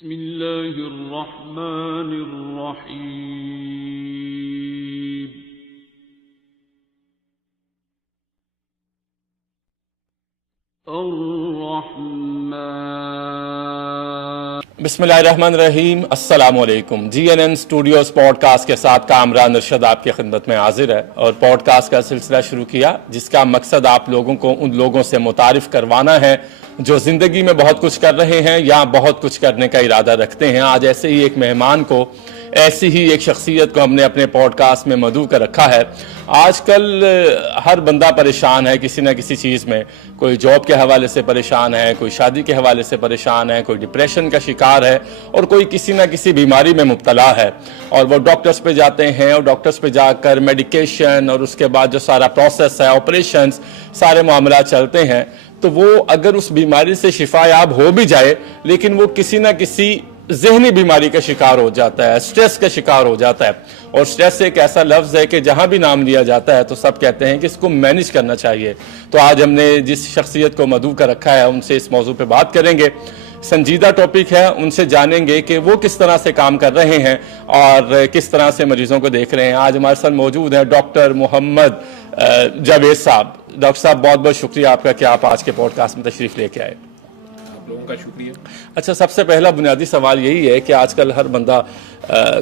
بسم اللہ الرحمن الرحیم الرحمن بسم اللہ الرحمن الرحیم۔ السلام علیکم۔ GNN اسٹوڈیوز پوڈ کاسٹ کے ساتھ کامران ارشد آپ کی خدمت میں حاضر ہے اور پوڈ کاسٹ کا سلسلہ شروع کیا جس کا مقصد آپ لوگوں کو ان لوگوں سے متعارف کروانا ہے جو زندگی میں بہت کچھ کر رہے ہیں یا بہت کچھ کرنے کا ارادہ رکھتے ہیں۔ آج ایسے ہی ایک مہمان کو، ایسی ہی ایک شخصیت کو ہم نے اپنے پوڈ کاسٹ میں مدعو کر رکھا ہے۔ آج کل ہر بندہ پریشان ہے کسی نہ کسی چیز میں، کوئی جاب کے حوالے سے پریشان ہے، کوئی شادی کے حوالے سے پریشان ہے، کوئی ڈپریشن کا شکار ہے اور کوئی کسی نہ کسی بیماری میں مبتلا ہے، اور وہ ڈاکٹرز پہ جاتے ہیں اور ڈاکٹرز پہ جا کر میڈیکیشن اور اس کے بعد جو سارا پروسیس ہے، آپریشنز، سارے معاملات چلتے ہیں، تو وہ اگر اس بیماری سے شفا یاب ہو بھی جائے لیکن وہ کسی نہ کسی ذہنی بیماری کا شکار ہو جاتا ہے، سٹریس کا شکار ہو جاتا ہے۔ اور سٹریس ایک ایسا لفظ ہے کہ جہاں بھی نام لیا جاتا ہے تو سب کہتے ہیں کہ اس کو مینیج کرنا چاہیے۔ تو آج ہم نے جس شخصیت کو مدعو کر رکھا ہے ان سے اس موضوع پہ بات کریں گے۔ سنجیدہ ٹاپک ہے، ان سے جانیں گے کہ وہ کس طرح سے کام کر رہے ہیں اور کس طرح سے مریضوں کو دیکھ رہے ہیں۔ آج ہمارے ساتھ موجود ہیں ڈاکٹر محمد جاوید صاحب۔ ڈاکٹر صاحب بہت بہت شکریہ آپ کا کہ آپ آج کے پوڈ کاسٹ میں تشریف لے کے آئے۔ آپ لوگوں کا شکریہ۔ اچھا، سب سے پہلا بنیادی سوال یہی ہے کہ آج کل ہر بندہ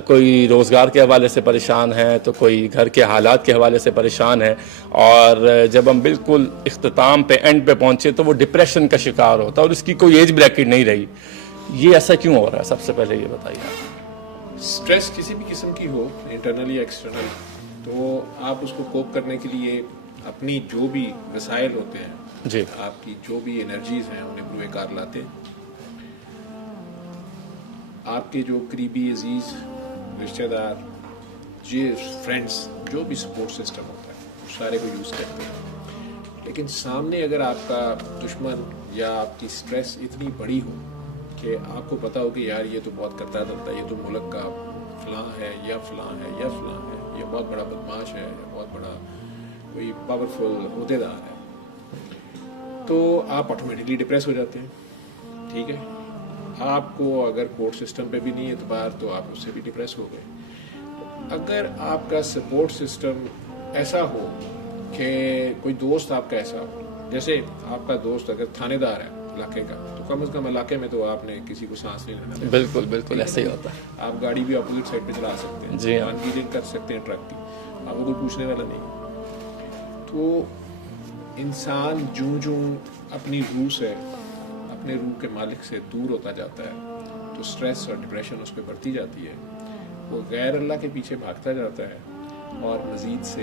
کوئی روزگار کے حوالے سے پریشان ہے تو کوئی گھر کے حالات کے حوالے سے پریشان ہے، اور جب ہم بالکل اختتام پہ اینڈ پہ پہنچے تو وہ ڈپریشن کا شکار ہوتا ہے اور اس کی کوئی ایج بریکٹ نہیں رہی۔ یہ ایسا کیوں ہو رہا ہے؟ سب سے پہلے یہ بتائیے۔ سٹریس کسی بھی قسم کی ہو، انٹرنل یا ایکسٹرنل، تو آپ اس کو کوپ کرنے کے لیے اپنی جو بھی وسائل ہوتے ہیں، جی، آپ کی جو بھی انرجیز ہیں انہیں بروئے کار لاتے ہیں۔ آپ کے جو قریبی عزیز رشتہ دار، فرینڈس، جو بھی سپورٹ سسٹم ہوتا ہے وہ سارے کو یوز کرتے ہیں، لیکن سامنے اگر آپ کا دشمن یا آپ کی سٹریس اتنی بڑی ہو کہ آپ کو پتا ہو کہ یار یہ تو بہت کرتا دھرتا ہے، یہ تو ملک کا فلاں ہے یا فلاں ہے یا فلاں ہے، یہ بہت بڑا بدماش ہے یا بہت بڑا کوئی پاورفل عہدے دار ہے، تو آپ آٹومیٹکلی ڈپریس ہو جاتے ہیں۔ ٹھیک ہے، آپ کو اگر کورٹ سسٹم پہ بھی نہیں اعتبار تو آپ اس سے بھی ڈپریس ہو گئے۔ اگر آپ کا سپورٹ سسٹم ایسا ہو کہ کوئی دوست آپ کا ایسا ہو، جیسے آپ کا دوست اگر تھانے دار ہے علاقے کا، تو کم از کم علاقے میں تو آپ نے کسی کو سانس نہیں لینا۔ بالکل بالکل ایسا ہی ہوتا ہے۔ آپ گاڑی بھی اپوزٹ سائڈ پہ چلا سکتے ہیں، جی ہاں، ڈیلنگ کر سکتے ہیں ٹرک کی، آپ کو کوئی پوچھنے والا نہیں۔ تو انسان جوں اپنی روح سے، اپنے روح کے مالک سے دور ہوتا جاتا ہے تو سٹریس اور ڈپریشن اس پہ بڑھتی جاتی ہے، وہ غیر اللہ کے پیچھے بھاگتا جاتا ہے اور مزید سے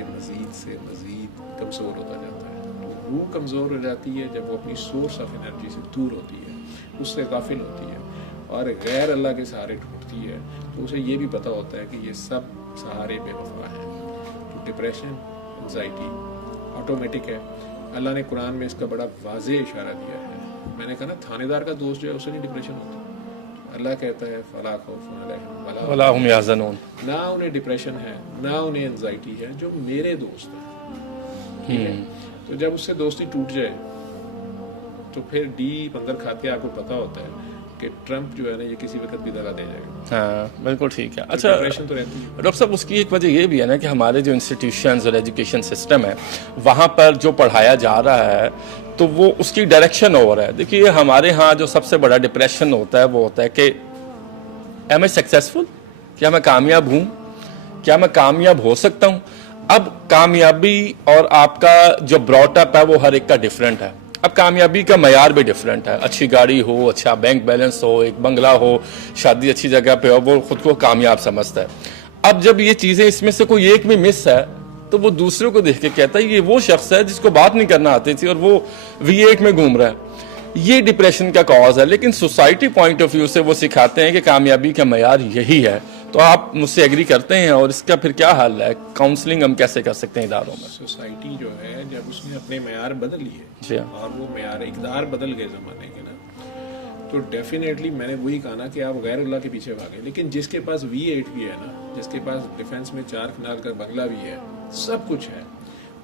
کمزور ہوتا جاتا ہے۔ تو روح کمزور ہو جاتی ہے جب وہ اپنی سورس آف انرجی سے دور ہوتی ہے، اس سے غافل ہوتی ہے اور غیر اللہ کے سہارے ڈھونڈتی ہے، تو اسے یہ بھی پتہ ہوتا ہے کہ یہ سب سہارے بے وفا ہیں۔ تو ڈپریشن، انزائٹی آٹومیٹک ہے۔ اللہ نے قرآن میں اس کا بڑا واضح اشارہ دیا ہے۔ میں نے کہا نا، تھانے دار کا دوست جو ہے اسے نہیں ڈپریشن ہوتا۔ اللہ کہتا ہے فَلَا خَوْفٌ عَلَيْهِمْ وَلَا هُمْ يَحْزَنُونَ، نہ انہیں ڈپریشن ہے نہ انہیں انزائٹی ہے جو میرے دوست ہیں۔ ٹھیک ہے، تو جب اس سے دوستی ٹوٹ جائے تو پھر ڈیپ اندر کھاتے آپ کو پتا ہوتا ہے کہ ٹرمپ جو ہے نا یہ کسی وقت بھی دگا دے جائے گا۔ ہاں بالکل ٹھیک ہے۔ اچھا ڈپریشن تو رہتی ہے۔ ڈاکٹر صاحب، اس کی ایک وجہ یہ بھی ہے نا کہ ہمارے جو انسٹیٹیوشنز اور ایجوکیشن سسٹم ہے وہاں پر جو پڑھایا جا رہا ہے تو وہ اس کی ڈائریکشن اوور ہے۔ دیکھیے، ہمارے ہاں جو سب سے بڑا ڈپریشن ہوتا ہے وہ ہوتا ہے کہ ایم اے سکسیسفل، کیا میں کامیاب ہوں، کیا میں کامیاب ہو سکتا ہوں۔ اب کامیابی اور آپ کا جو براٹ اپ ہے وہ ہر ایک کا ڈیفرنٹ ہے۔ اب کامیابی کا معیار بھی ڈیفرنٹ ہے۔ اچھی گاڑی ہو، اچھا بینک بیلنس ہو، ایک بنگلہ ہو، شادی اچھی جگہ پہ ہو، وہ خود کو کامیاب سمجھتا ہے۔ اب جب یہ چیزیں اس میں سے کوئی ایک بھی مس ہے تو وہ دوسروں کو دیکھ کے کہتا ہے یہ وہ شخص ہے جس کو بات نہیں کرنا آتی تھی اور وہ V8 میں گھوم رہا ہے۔ یہ ڈپریشن کا کاز ہے، لیکن سوسائٹی پوائنٹ آف ویو سے وہ سکھاتے ہیں کہ کامیابی کا معیار یہی ہے۔ تو آپ مجھ سے ایگری کرتے ہیں؟ اور اس کا پھر کیا حل ہے؟ کاؤنسلنگ ہم کیسے کر سکتے ہیں اداروں میں؟ سوسائٹی جو ہے جب اس نے اپنے معیار بدل لیے جی اور وہ معیار اقدار بدل گئے زمانے کے نا، تو ڈیفینیٹلی میں نے وہی کہا نا کہ آپ غیر اللہ کے پیچھے بھاگے۔ لیکن جس کے پاس V8 بھی ہے نا، جس کے پاس ڈیفینس میں 4 کنال کا بنگلہ بھی ہے، سب کچھ ہے،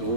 2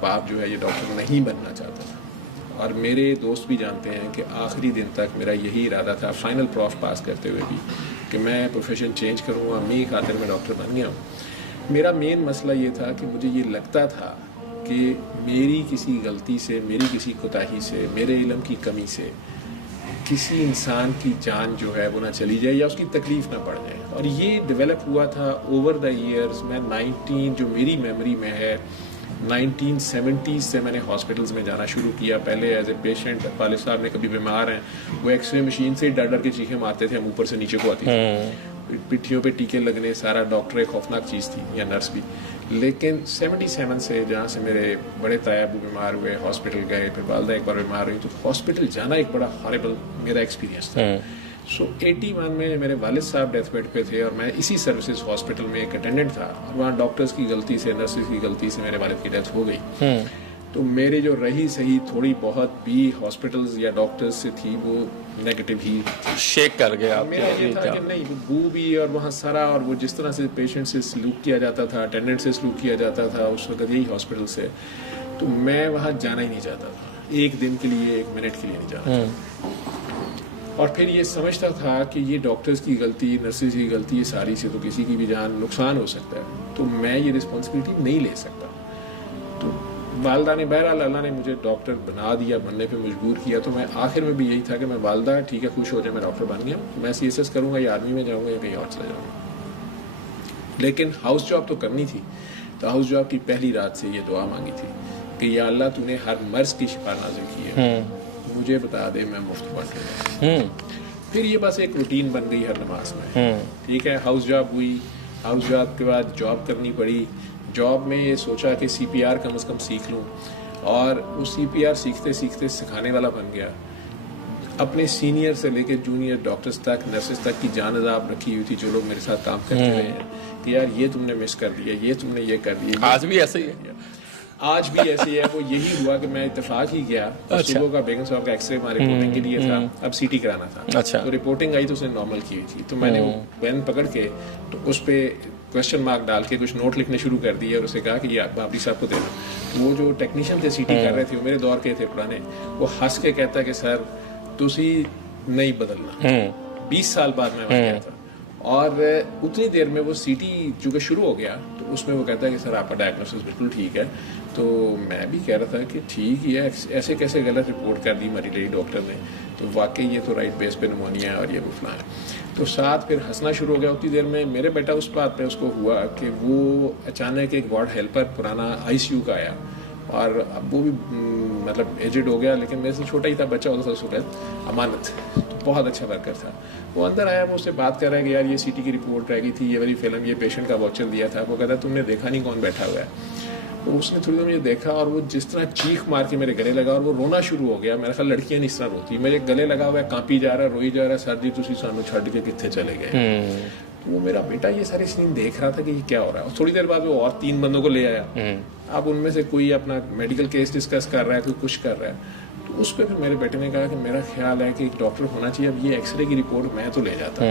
باپ جو ہے یہ ڈاکٹر نہیں بننا چاہتا تھا. اور میرے دوست بھی جانتے ہیں کہ آخری دن تک میرا یہی ارادہ تھا, فائنل پروف پاس کرتے ہوئے بھی, کہ میں پروفیشن چینج کروں گا. امی کی خاطر میں ڈاکٹر بن گیا ہوں. میرا مین مسئلہ یہ تھا کہ مجھے یہ لگتا تھا کہ میری کسی غلطی سے, میری کسی کوتاہی سے, میرے علم کی کمی سے کسی انسان کی جان جو ہے وہ نہ چلی جائے یا اس کی تکلیف نہ پڑ جائے. اور یہ ڈیولپ ہوا تھا اوور دا ایئرز. میں 19 جو میری میموری میں ہے 1970s سے میں نے ہاسپٹلز میں جانا شروع کیا. پہلے ایز اے پیشنٹ, والد صاحب نے کبھی بیمار ہیں وہ ایکس رے مشین سے ڈر ڈر کے چیخیں مارتے تھے, ہم اوپر سے نیچے کو آتی تھی, پٹھیوں پہ ٹیکے لگنے, سارا ڈاکٹر ایک خوفناک چیز تھی, یا نرس بھی. لیکن 77 سے جہاں سے میرے بڑے تایا ابو بیمار ہوئے, ہاسپٹل گئے, پھر والدہ ایک بار بیمار ہوئی, تو ہاسپٹل جانا ایک بڑا ہاربل میرا ایکسپیرینس تھا. سو 81 میں میرے والد صاحب ڈیتھ بیڈ پہ تھے اور میں اسی سروسز ہاسپٹل میں ایک اٹینڈنٹ تھا, اور وہاں ڈاکٹرز کی غلطی سے, نرسز کی غلطی سے میرے والد کی ڈیتھ ہو گئی. تو میرے جو رہی صحیح تھوڑی بہت بھی ہاسپٹلز یا ڈاکٹرز سے تھی وہ نیگیٹو ہی شیک کر گیا. میرا یہ تھا کہ نہیں, وہ بو بھی اور وہاں سارا, اور وہ جس طرح سے پیشنٹ سے سلوک کیا جاتا تھا, اٹینڈنٹ سے سلوک کیا جاتا تھا اس وقت یہی ہاسپٹل سے, تو میں وہاں جانا ہی نہیں چاہتا تھا. ایک دن کے لیے, ایک منٹ کے لیے نہیں جانا. اور پھر یہ سمجھتا تھا کہ یہ ڈاکٹرز کی غلطی, نرسز کی غلطی, یہ ساری سے تو کسی کی بھی جان نقصان ہو سکتا ہے, تو میں یہ رسپانسبلٹی نہیں لے سکتا. تو والدہ نے, بہرحال اللہ نے مجھے ڈاکٹر بنا دیا, بننے پہ مجبور کیا. تو میں آخر میں بھی یہی تھا کہ میں والدہ ٹھیک ہے خوش ہو جائے, میں ڈاکٹر بن گیا, میں CSS کروں گا یا آرمی میں جاؤں گا یا کہیں اور چلا جاؤں گا. لیکن ہاؤس جاب تو کرنی تھی. تو ہاؤس جاب کی پہلی رات سے یہ دعا مانگی تھی کہ یا اللہ تو نے ہر مرض کی شفا نازل کی ہے, مجھے بتا دے, میں مفت بانٹ لوں گا. پھر یہ بس ایک روٹین بن گئی ہر نماز میں. ٹھیک ہے, ہاؤس جاب ہوئی, ہاؤس جاب کے بعد جاب کرنی پڑی. جاب میں یہ سوچا کہ CPR کم از کم سیکھ لوں, اور وہ CPR سیکھتے سیکھتے سکھانے والا بن گیا. اپنے سینئر سے لے کے جونیئر ڈاکٹرز تک, نرسز تک کی جان عذاب رکھی ہوئی تھی جو لوگ میرے ساتھ کام کرتے رہے ہیں کہ یار یہ تم نے مس کر دیا, یہ تم نے یہ کر دیا. آج بھی ایسے ہی ہے, آج بھی ایسی ہے. وہ یہی ہوا کہ میں اتفاق ہی گیا, صبح کا بیگم صاحب کا ایکس رے وہاں رپورٹنگ کے لیے تھا, اب CT کرانا تھا. تو رپورٹنگ آئی تو اس نے نارمل کی ہوئی تھی, تو میں نے وہ پین پکڑ کے تو اس پہ کوشچن مارک ڈال کے کچھ نوٹ لکھنے شروع کر دیے, اور اسے کہا کہ یہ بابری صاحب کو دینا. وہ جو ٹیکنیشین تھے CT کر رہے تھے, وہ میرے دور کے تھے پرانے, وہ ہنس کے کہتا ہے کہ سر تسی نہیں بدلنا. 20 سال بعد میں وہاں گیا تھا, اور اتنی دیر میں وہ CT چونکہ شروع ہو گیا تو اس میں وہ کہتا ہے کہ سر آپ کا ڈائگنوسس بالکل ٹھیک ہے. تو میں بھی کہہ رہا تھا کہ ٹھیک ہی ہے, ایسے کیسے غلط رپورٹ کر دی ہماری لیڈی ڈاکٹر نے, تو واقعی یہ تو رائٹ بیس پہ نمونیا ہے اور یہ وہ فلاں ہے. تو ساتھ پھر ہنسنا شروع ہو گیا. اتنی دیر میں میرے بیٹا اس بات پہ اس کو ہوا کہ وہ اچانک ایک وارڈ ہیلپر پرانا ICU کا آیا, اور اب وہ بھی مطلب ایجڈ ہو گیا, لیکن میرے سے چھوٹا ہی تھا, بچہ ہوتا تھا اس وقت, امانت, تو بہت اچھا ورکر تھا. وہ اندر آیا, وہ اس سے بات کر رہا ہے کہ یار یہ CT کی رپورٹ رہ گئی تھی, یہ والی فلم, یہ پیشنٹ کا واچر دیا تھا. وہ کہتا ہے تم نے دیکھا نہیں کون بیٹھا ہوا ہے. تو اس نے تھوڑی دیر مجھے دیکھا, اور وہ جس طرح چیخ مار کے میرے گلے لگا, اور وہ رونا شروع ہو گیا. میرا خیال لڑکیاں نہیں اس طرح روتی, میرے گلے لگا ہوا ہے, کانپی جا رہا ہے, روئی جا رہا ہے, سر جی تسی سانو چھڈ کے کتنے چلے گئے. تو وہ میرا بیٹا یہ ساری سین دیکھ رہا تھا کہ یہ کیا ہو رہا ہے. اور تھوڑی دیر بعد وہ اور 3 بندوں کو لے آیا. اب ان میں سے کوئی اپنا میڈیکل کیس ڈسکس کر رہا ہے, کوئی کچھ کر رہا ہے. تو اس پہ پھر میرے بیٹے نے کہا کہ میرا خیال ہے کہ ایک ڈاکٹر ہونا چاہیے, اب یہ ایکس رے کی رپورٹ میں تو لے جاتا,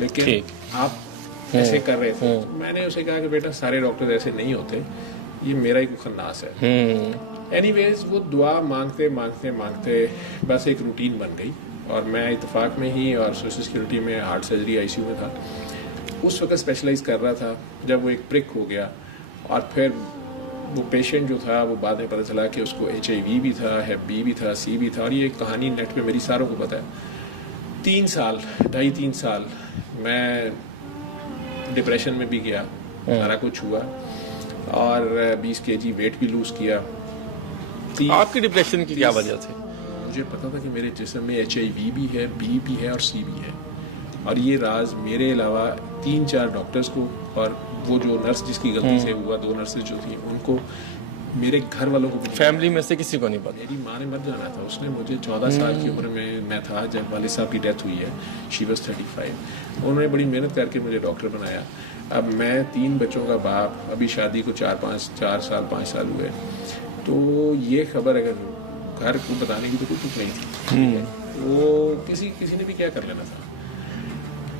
لیکن آپ ایسے کر رہے تھے. میں نے اسے کہا کہ بیٹا سارے ڈاکٹر ایسے نہیں ہوتے, یہ میرا ہی کوئی خناس ہے. اینی ویز وہ دعا مانگتے مانگتے مانگتے بس ایک روٹین بن گئی, اور میں اتفاق میں ہی اور سوشل سیکورٹی میں ہارٹ سرجری ICU میں تھا. اس وقت اسپیشلائز کر رہا تھا. جب وہ ایک پرک ہو گیا, اور پھر وہ پیشنٹ جو تھا وہ بعد میں پتہ چلا کہ اس کو HIV بھی تھا, Hep B بھی تھا, C بھی تھا. اور یہ کہانی نیٹ پہ میری ساروں کو پتہ ہے. 3 سال 2.5-3 سال میں ڈپریشن میں بھی گیا, سارا کچھ ہوا, اور 20 kg ویٹ بھی لوز کیا. آپ کی ڈپریشن کی کیا وجہ تھی؟ مجھے پتا تھا کہ میرے جسم میں HIV بھی ہے, B بھی ہے, اور C بھی ہے. اور یہ راز میرے علاوہ 3-4 ڈاکٹرز کو, اور وہ جو نرس جس کی غلطی سے ہوا, 2 نرسز جو تھیں ان کو, میرے گھر والوں کو, فیملی میں سے کسی کو نہیں پتا. میری ماں نے مر جانا تھا. اس نے مجھے 14 سال کی عمر میں تھا جب والد صاحب کی ڈیتھ ہوئی ہے. She was 35. انہوں نے بڑی محنت کر کے مجھے ڈاکٹر بنایا. اب میں 3 بچوں کا باپ, ابھی شادی کو 4 سال 5 سال ہوئے. تو یہ خبر اگر گھر کو بتانے کی تو کوئی نہیں تھی, وہ کسی نے بھی کیا کر لینا تھا.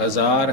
1000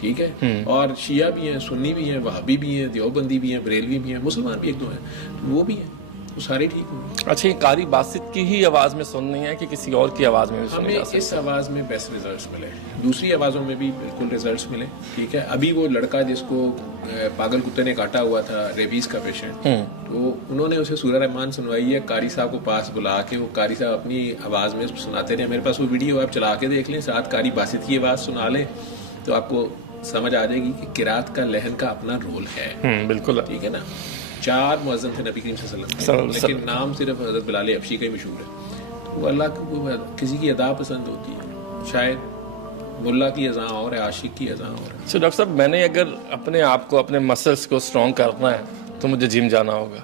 ٹھیک ہے. اور شیعہ بھی ہیں, سنی بھی ہیں, وہابی بھی ہیں, دیوبندی بھی ہیں, بریلوی بھی ہیں, مسلمان بھی ایک دو ہیں, وہ بھی ہیں, وہ سارے ٹھیک ہوں گے. اچھا, یہ قاری باسط کی ہی آواز میں سننی ہے کہ کسی اور کی آواز میں بھی سنی جا ہمیں اس آواز میں بیسٹ ریزلٹس ملے, دوسری آوازوں میں بھی بالکل ریزلٹس ملے. ٹھیک ہے. ابھی وہ لڑکا جس کو پاگل کتے نے کاٹا ہوا تھا, ریبیز کا پیشنٹ, تو انہوں نے اسے سورہ رحمان سنوائی ہے, قاری صاحب کو پاس بلا کے وہ قاری صاحب اپنی آواز میں سناتے رہے. میرے پاس وہ ویڈیو آپ چلا کے دیکھ لیں, ساتھ قاری باسط کی آواز سنا لیں تو آپ کو سمجھ آ جائے گی کہ قرات کا لہن کا اپنا رول ہے. بالکل. ٹھیک ہے نا. 4 مؤذن تھے نبی کریم صلی اللہ علیہ وسلم, لیکن نام صرف حضرت بلال حبشی کا ہی مشہور ہے. وہ اللہ کو کسی کی ادا پسند ہوتی ہے, شاید ملا کی اذان اور ہے, عاشق کی اذان اور ہے. اچھا ڈاکٹر صاحب, میں نے اگر اپنے آپ کو, اپنے مسلس کو اسٹرانگ کرنا ہے تو مجھے جم جانا ہوگا.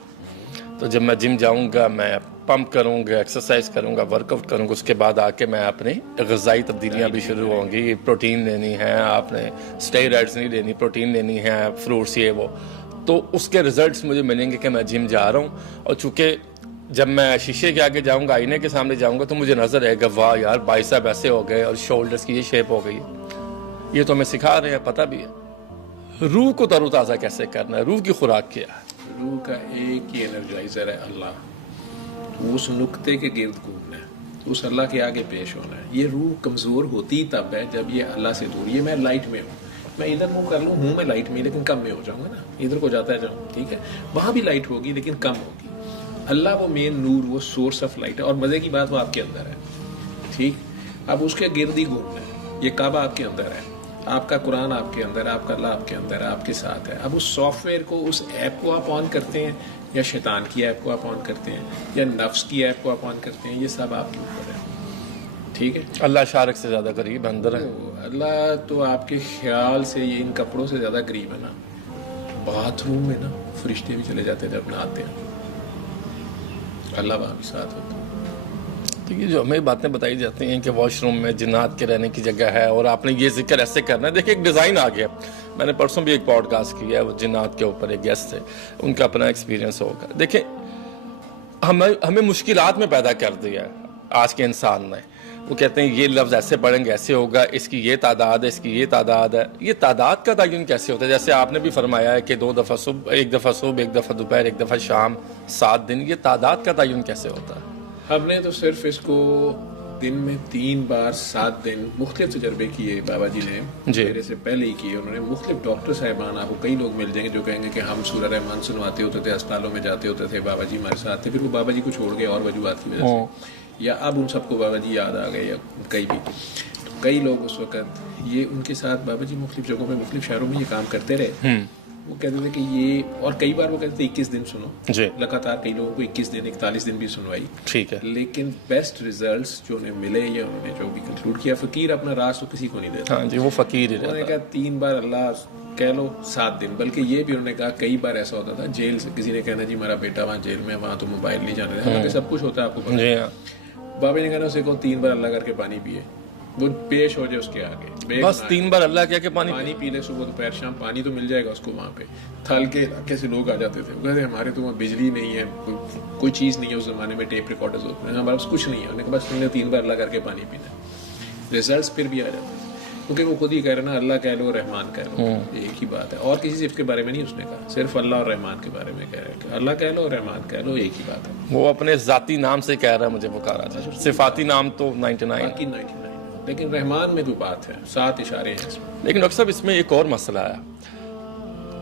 تو جب میں جم جاؤں گا, میں پمپ کروں گا, ایکسرسائز کروں گا, ورک آؤٹ کروں گا, اس کے بعد آ کے میں اپنی غذائی تبدیلیاں بھی شروع ہوں گی. پروٹین لینی ہے آپ نے, اسٹیرائڈس نہیں لینی, پروٹین لینی ہے, فروٹس یہ وہ, تو اس کے ریزلٹس مجھے ملیں گے کہ میں جم جا رہا ہوں. اور چونکہ جب میں شیشے کے آگے جاؤں گا, آئینے کے سامنے جاؤں گا, تو مجھے نظر آئے گا واہ یار بائسیپ ایسے ہو گئے اور شولڈرز کی یہ شیپ ہو گئی. یہ تو ہمیں سکھا رہے ہیں, پتہ بھی ہے. روح کو تر و تازہ کیسے کرنا ہے, روح کی خوراک کیا ہے؟ روح کا ایک ہی انرجائزر ہے اللہ. اس نقطے کے گرد گھومنا ہے, اس اللہ کے آگے پیش ہونا ہے. یہ روح کمزور ہوتی تب ہے جب یہ اللہ سے دور. یہ میں لائٹ میں ہوں, میں ادھر منہ کر لوں, ہوں میں لائٹ میں, لیکن کم میں ہو جاؤں گا نا, ادھر کو جاتا ہے جاؤں. ٹھیک ہے. وہاں بھی لائٹ ہوگی لیکن کم ہوگی. اللہ وہ مین نور, وہ سورس آف لائٹ ہے. اور مزے کی بات وہ آپ کے اندر ہے. ٹھیک. اب اس کے گرد ہی گھومنا ہے. یہ کعبہ آپ کے اندر ہے, آپ کا قرآن آپ کے اندر ہے, آپ کا اللہ آپ کے اندر ہے, آپ کے ساتھ ہے. اب اس سافٹ ویئر کو, اس ایپ کو آپ آن کرتے ہیں, یا شیطان کی ایپ کو آپ آن کرتے ہیں, یا نفس کی ایپ کو آپ آن کرتے ہیں, یہ سب آپ کے اوپر ہے. ٹھیک ہے. اللہ شارک سے زیادہ قریب اندر ہے. اللہ تو آپ کے خیال سے یہ ان کپڑوں سے زیادہ قریب ہے نا. باتھ روم میں نا فرشتے بھی چلے جاتے ہیں جب نہاتے ہیں, اللہ وہاں بھی ساتھ ہوتا ہے. تو یہ جو ہمیں باتیں بتائی جاتی ہیں کہ واش روم میں جنات کے رہنے کی جگہ ہے, اور آپ نے یہ ذکر ایسے کرنا ہے. دیکھیں ایک ڈیزائن آ گیا, میں نے پرسوں بھی ایک پوڈ کاسٹ کیا ہے, وہ جنات کے اوپر ایک گیسٹ تھے, ان کا اپنا ایکسپیرینس ہوگا. دیکھیں ہمیں مشکلات میں پیدا کر دیا ہے آج کے انسان نے. وہ کہتے ہیں یہ لفظ ایسے پڑھیں گے ایسے ہوگا, اس کی یہ تعداد ہے, اس کی یہ تعداد ہے. یہ تعداد کا تعین کیسے ہوتا ہے؟ جیسے آپ نے بھی فرمایا ہے کہ 2 دفعہ صبح, 1 دفعہ صبح, 1 دفعہ دوپہر, 1 دفعہ شام, 7 دن. یہ تعداد کا تعین کیسے ہوتا ہے؟ ہم نے تو صرف اس کو دن میں 3 بار 7 دن مختلف تجربے کیے. بابا جی نے میرے سے پہلے ہی کیے. انہوں نے مختلف ڈاکٹر صاحبان, آپ کو کئی لوگ مل جائیں گے جو کہیں گے کہ ہم سورہ رحمان سنواتے ہوتے تھے, اسپتالوں میں جاتے ہوتے تھے, بابا جی ہمارے ساتھ تھے, پھر وہ بابا جی کو چھوڑ گئے اور وجوہات کی وجہ سے, یا اب ان سب کو بابا جی یاد آ گئے, یا کئی بھی. تو کئی لوگ اس وقت یہ ان کے ساتھ بابا جی مختلف جگہوں پہ مختلف شہروں میں یہ کام کرتے رہے. وہ کہتے تھے کہ یہ, اور کئی بار وہ کہتے تھے 21 دن سنو جی لگاتار. کئی لوگوں کو 21 دن 41 دن بھی سنوائی. ٹھیک ہے. لیکن بیسٹ ریزلٹس جو انہیں ملے, یا انہوں نے جو بھی کنکلوڈ کیا, فقیر اپنا راز تو کسی کو نہیں دیتا. ہاں جی, وہ فقیر ہی انہوں نے رہتا. کہا 3 بار اللہ کہہ لو, 7 دن. بلکہ یہ بھی انہوں نے کہا کئی بار ایسا ہوتا تھا جیل سے کسی نے کہنا جی ہمارا بیٹا وہاں جیل میں, وہاں تو موبائل نہیں جانے دیتا, حالانکہ سب کچھ ہوتا ہے آپ کو پتہ. جی ہاں. بابا نے کہنا اسے کو 3 بار اللہ کر کے پانی پیے, وہ پیش ہو جائے اس کے آگے, بس 3 بار اللہ کیا کہ پانی پی لے, صبح دوپہر شام, پانی تو مل جائے گا اس کو. وہاں پہ تھل کے علاقے سے لوگ آ جاتے تھے, وہ کہتے ہیں ہمارے تو وہاں بجلی نہیں ہے, کوئی چیز نہیں ہے اس زمانے میں, ٹیپ ریکارڈرز ہوتے ہیں, ہمارے پاس کچھ نہیں ہے. انہوں نے کہا بس تم نے 3 بار اللہ کر کے پانی پینا. ریزلٹس پھر بھی آ جاتے ہیں, کیونکہ وہ خود ہی کہہ رہے نا اللہ کہہ لو, رحمان کہہ لو, ایک ہی بات ہے. اور کسی صرف کے بارے میں نہیں اس نے کہا, صرف اللہ اور رحمان کے بارے میں کہہ رہے کہ اللہ کہہ لو, رحمان کہہ لو, ایک ہی بات ہے. وہ اپنے ذاتی نام سے کہہ رہا ہے مجھے پکارا جائے, صفاتی نام تو 99, باقی 99, لیکن رحمان میں جو بات ہے 7 اشارے ہیں اس میں. لیکن ڈاکٹر صاحب اس میں ایک اور مسئلہ ہے.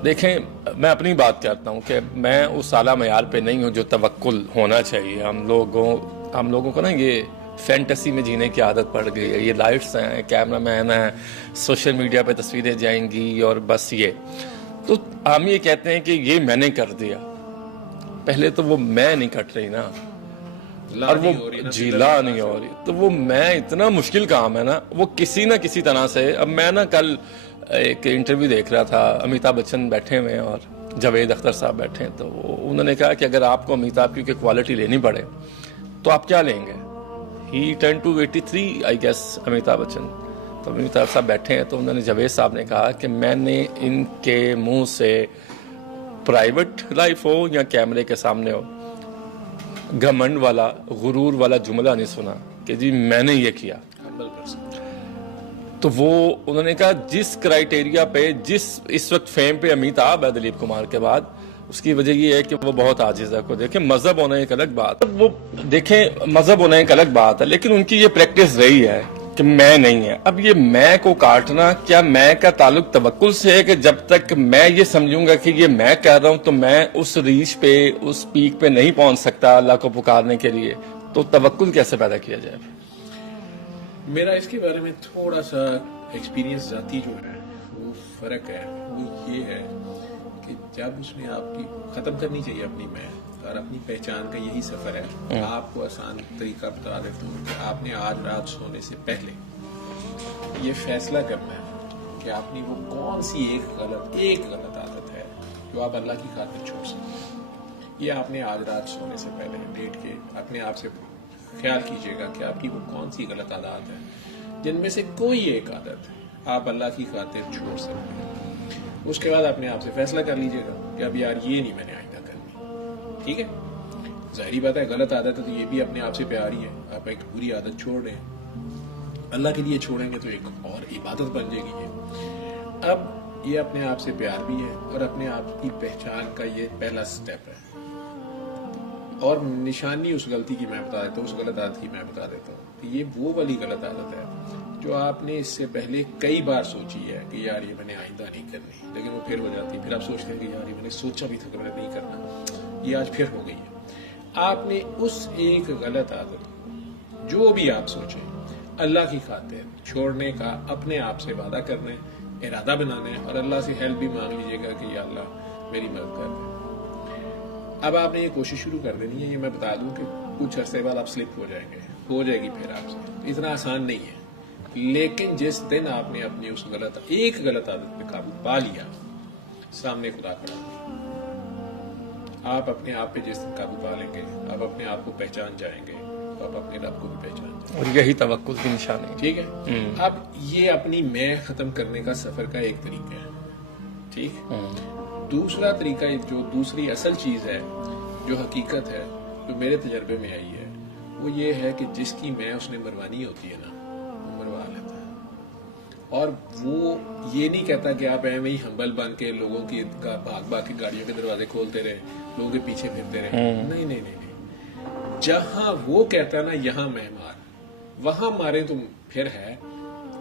دیکھیں میں اپنی بات کرتا ہوں کہ میں اس اعلیٰ معیار پہ نہیں ہوں جو توکل ہونا چاہیے. ہم لوگوں کو نا یہ فینٹیسی میں جینے کی عادت پڑ گئی ہے. یہ لائٹس ہیں, کیمرہ مین ہیں, سوشل میڈیا پہ تصویریں جائیں گی, اور بس یہ. تو ہم یہ کہتے ہیں کہ یہ میں نے کر دیا. پہلے تو وہ میں نہیں کٹ رہی نا, اور وہ جیلا نہیں ہو رہی, تو وہ میں اتنا مشکل کام ہے نا, وہ کسی نہ کسی طرح سے. اب میں نا کل ایک انٹرویو دیکھ رہا تھا, امیتابھ بچن بیٹھے ہوئے ہیں اور جاوید اختر صاحب بیٹھے ہیں, تو انہوں نے کہا کہ اگر آپ کو امیتابھ کی کوالٹی لینی پڑے تو آپ کیا لیں گے. He turn to 83 I guess Amitabh Bachchan. تو امیتابھ صاحب بیٹھے ہیں, تو انہوں نے جاوید صاحب نے کہا کہ میں نے ان کے منہ سے پرائیویٹ لائف ہو یا کیمرے کے سامنے ہو گھمنڈ والا, غرور والا جملہ نہیں سنا کہ جی میں نے یہ کیا. تو وہ انہوں نے کہا جس کرائیٹیریا پہ جس اس وقت فیم پہ امیتابھ ہے دلیپ کمار کے بعد، اس کی وجہ یہ ہے کہ وہ بہت عاجز ہے. کو دیکھیں مذہب ہونا ایک الگ بات ہے، وہ دیکھیں مذہب ہونا ایک الگ بات ہے، لیکن ان کی یہ پریکٹس رہی ہے کہ میں نہیں ہے. اب یہ میں کو کاٹنا، کیا میں کا تعلق توکل سے ہے کہ جب تک میں یہ سمجھوں گا کہ یہ میں کہہ رہا ہوں تو میں اس ریچ پہ اس پیک پہ نہیں پہنچ سکتا اللہ کو پکارنے کے لیے، تو توکل کیسے پیدا کیا جائے؟ میرا اس کے بارے میں تھوڑا سا ایکسپیرینس ذاتی جو ہے وہ فرق ہے. وہ یہ ہے کہ جب اس میں آپ کی ختم کرنی چاہیے اپنی میں اور اپنی پہچان کا یہی سفر ہے. آپ کو آسان طریقہ بتا دیتا ہوں کہ آپ نے آج رات سونے سے پہلے یہ فیصلہ کرنا ہے کہ آپ نے وہ کون سی ایک غلط عادت ہے جو آپ اللہ کی خاطر چھوڑ سکتے. یہ آپ نے آج رات سونے سے پہلے لیٹ کے اپنے آپ سے خیال کیجئے گا کہ آپ کی وہ کون سی غلط عادات ہے جن میں سے کوئی ایک عادت آپ اللہ کی خاطر چھوڑ سکتے ہیں. اس کے بعد اپنے آپ سے فیصلہ کر لیجئے گا کہ اب یار یہ نہیں میں نے آئندہ کرنی. ٹھیک ہے، ظاہری بات ہے غلط عادت ہے تو یہ بھی اپنے آپ سے پیاری ہے. آپ ایک بری عادت چھوڑ رہے ہیں، اللہ کے لیے چھوڑیں گے تو ایک اور عبادت بن جائے گی. یہ اب یہ اپنے آپ سے پیار بھی ہے اور اپنے آپ کی پہچان کا یہ پہلا سٹیپ ہے. اور نشانی اس غلطی کی میں بتا دیتا ہوں، اس غلط عادت کی میں بتا دیتا ہوں کہ یہ وہ والی غلط عادت ہے جو آپ نے اس سے پہلے کئی بار سوچی ہے کہ یار یہ میں نے آئندہ نہیں کرنی، لیکن وہ پھر ہو جاتی. پھر آپ سوچتے ہیں کہ یار یہ میں نے سوچا بھی تھا کہ میں نے نہیں کرنا، یہ آج پھر ہو گئی ہے. آپ نے اس ایک غلط عادت جو بھی آپ سوچیں اللہ کی خاطر چھوڑنے کا اپنے آپ سے وعدہ کرنا ہے، ارادہ بنانا ہے اور اللہ سے ہیلپ بھی مانگ لیجیے گا کہ یا اللہ میری مدد کر دے. اب آپ نے یہ کوشش شروع کر دینی ہے. یہ میں بتا دوں کہ کچھ عرصے بعد آپ سلپ ہو جائیں گے، ہو جائے گی پھر آپ سے. اتنا آسان نہیں ہے، لیکن جس دن آپ نے اپنی اس ایک غلط عادت پہ قابو پا لیا، سامنے خدا کھڑا ہے. آپ اپنے آپ پہ جس دن قابو پا لیں گے، آپ اپنے آپ کو پہچان جائیں گے تو آپ اپنے رب کو بھی پہچان جائیں گے. اور یہی توکل کی نشانی ہے. ٹھیک ہے، اب یہ اپنی میں ختم کرنے کا سفر کا ایک طریقہ ہے. ٹھیک، دوسرا طریقہ جو دوسری اصل چیز ہے جو حقیقت ہے جو میرے تجربے میں آئی ہے وہ یہ ہے کہ جس کی میں اس نے مروانی ہوتی ہے نا وہ مروا لیتا ہے. اور وہ یہ نہیں کہتا کہ آپ ایویں ہی ہمبل بن کے لوگوں کی بھاگ بھاگ کے گاڑیوں کے دروازے کھولتے رہے، لوگوں کے پیچھے پھرتے رہے. نہیں نہیں نہیں نہیں، جہاں وہ کہتا ہے نا یہاں میں مار، وہاں مارے تو پھر ہے،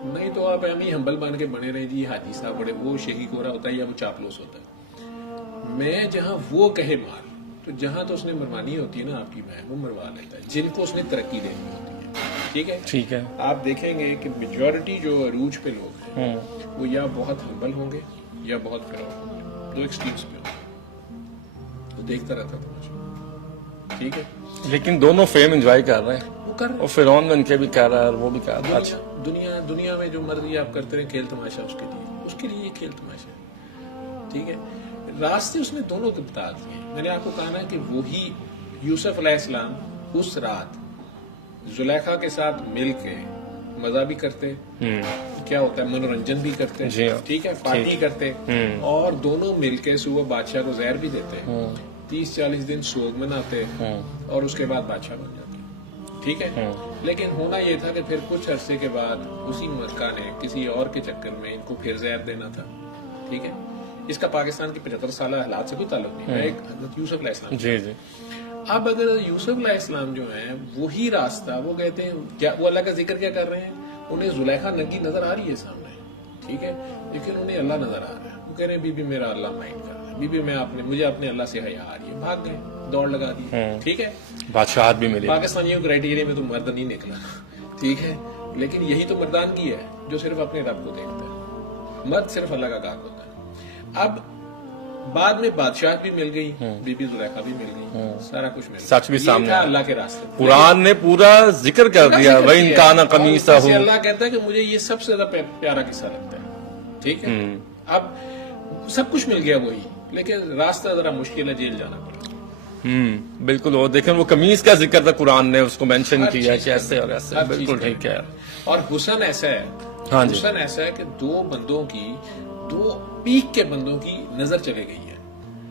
نہیں تو آپ ایویں ہی ہمبل بن کے بنے رہے جی حاجی صاحب بڑے وہ شیخی کورا ہوتا ہے یا وہ چاپلوس ہوتا ہے. میں جہاں وہ کہے مار، تو جہاں تو اس نے مروانی ہوتی ہے نا آپ کی میں، وہ مروا لیتا ہے جن کو اس نے ترقی دینی ہوتی ہے. ٹھیک ہے، ٹھیک ہے. آپ دیکھیں گے کہ میجورٹی جو عروج پہ لوگ ہیں وہ یا بہت ہمبل ہوں گے یا بہت فراڈ ہوں گے، دو ایکسٹریمز پہ ہوں گے. تو دیکھتا رہتا تھا. ٹھیک ہے، لیکن دونوں فیم انجوائے کر رہے ہیں. وہ کر اور فرعون بن کے بھی کہہ رہا ہے اور وہ بھی کہہ رہا ہے. دنیا میں جو مرضی آپ کرتے رہے کھیل تماشا اس کے لیے یہ کھیل تماشا ہے. ٹھیک ہے، راستے اس نے دونوں کے بتا دیے. میں نے آپ کو کہا نا کہ وہی یوسف علیہ السلام اس رات زلیخا کے ساتھ مل کے مزہ بھی کرتے، کیا ہوتا ہے منورنجن بھی کرتے، ٹھیک ہے، پارٹی کرتے، اور دونوں مل کے صبح بادشاہ کو زہر بھی دیتے، 30-40 دن سوگ مناتے اور اس کے بعد بادشاہ بن جاتے. ٹھیک ہے، لیکن ہونا یہ تھا کہ پھر کچھ عرصے کے بعد اسی ملکہ نے کسی اور کے چکر میں ان کو پھر زہر دینا تھا. ٹھیک ہے، اس کا پاکستان کی 75 سالہ حالات سے کوئی تعلق نہیں ہے. ایک حضرت یوسف علیہ السلام. جی جی. اب اگر یوسف علیہ السلام جو ہیں وہی راستہ وہ کہتے ہیں کیا وہ اللہ کا ذکر کیا کر رہے ہیں، انہیں زلیخا ننگی نظر آ رہی ہے سامنے، ٹھیک ہے، لیکن انہیں اللہ نظر آ رہا ہے. وہ کہہ رہے ہیں بی بی میرا اللہ مائنڈ کر رہا ہے، بی بی مجھے اپنے اللہ سے حیا آ رہی ہے. بھاگ گئے، دوڑ لگا دی. ٹھیک ہے، بادشاہت بھی ملی. پاکستانیوں کرائٹیریا میں تو مرد نہیں نکلا. ٹھیک ہے، لیکن یہی تو مردانگی ہے جو صرف اپنے رب کو دیکھتا ہے. مرد صرف اللہ کا گاہک ہوتا ہے. اب بعد میں بادشاہت بھی مل گئی، بی بی زلیخا بھی مل گئی، سارا کچھ مل گیا. سچ بھی سامنے اللہ کے راستے. قرآن نے پورا ذکر کر دیا وَإِن كَانَ قَمِيصَهُ. اللہ کہتا ہے کہ مجھے یہ سب سے زیادہ پیارا قصہ لگتا ہے. ٹھیک ہے، اب سب کچھ مل گیا وہی، لیکن راستہ ذرا مشکل ہے، جیل جانا پڑا. بالکل. وہ دیکھیں وہ قمیص کا ذکر تھا، قرآن نے اس کو مینشن کیا کہ ایسے اور ایسے. بالکل ٹھیک ہے. اور حسن ایسا ہے، حسن ایسا ہے کہ دو بندوں کی، دو پیک کے بندوں کی نظر چلے گئی ہے.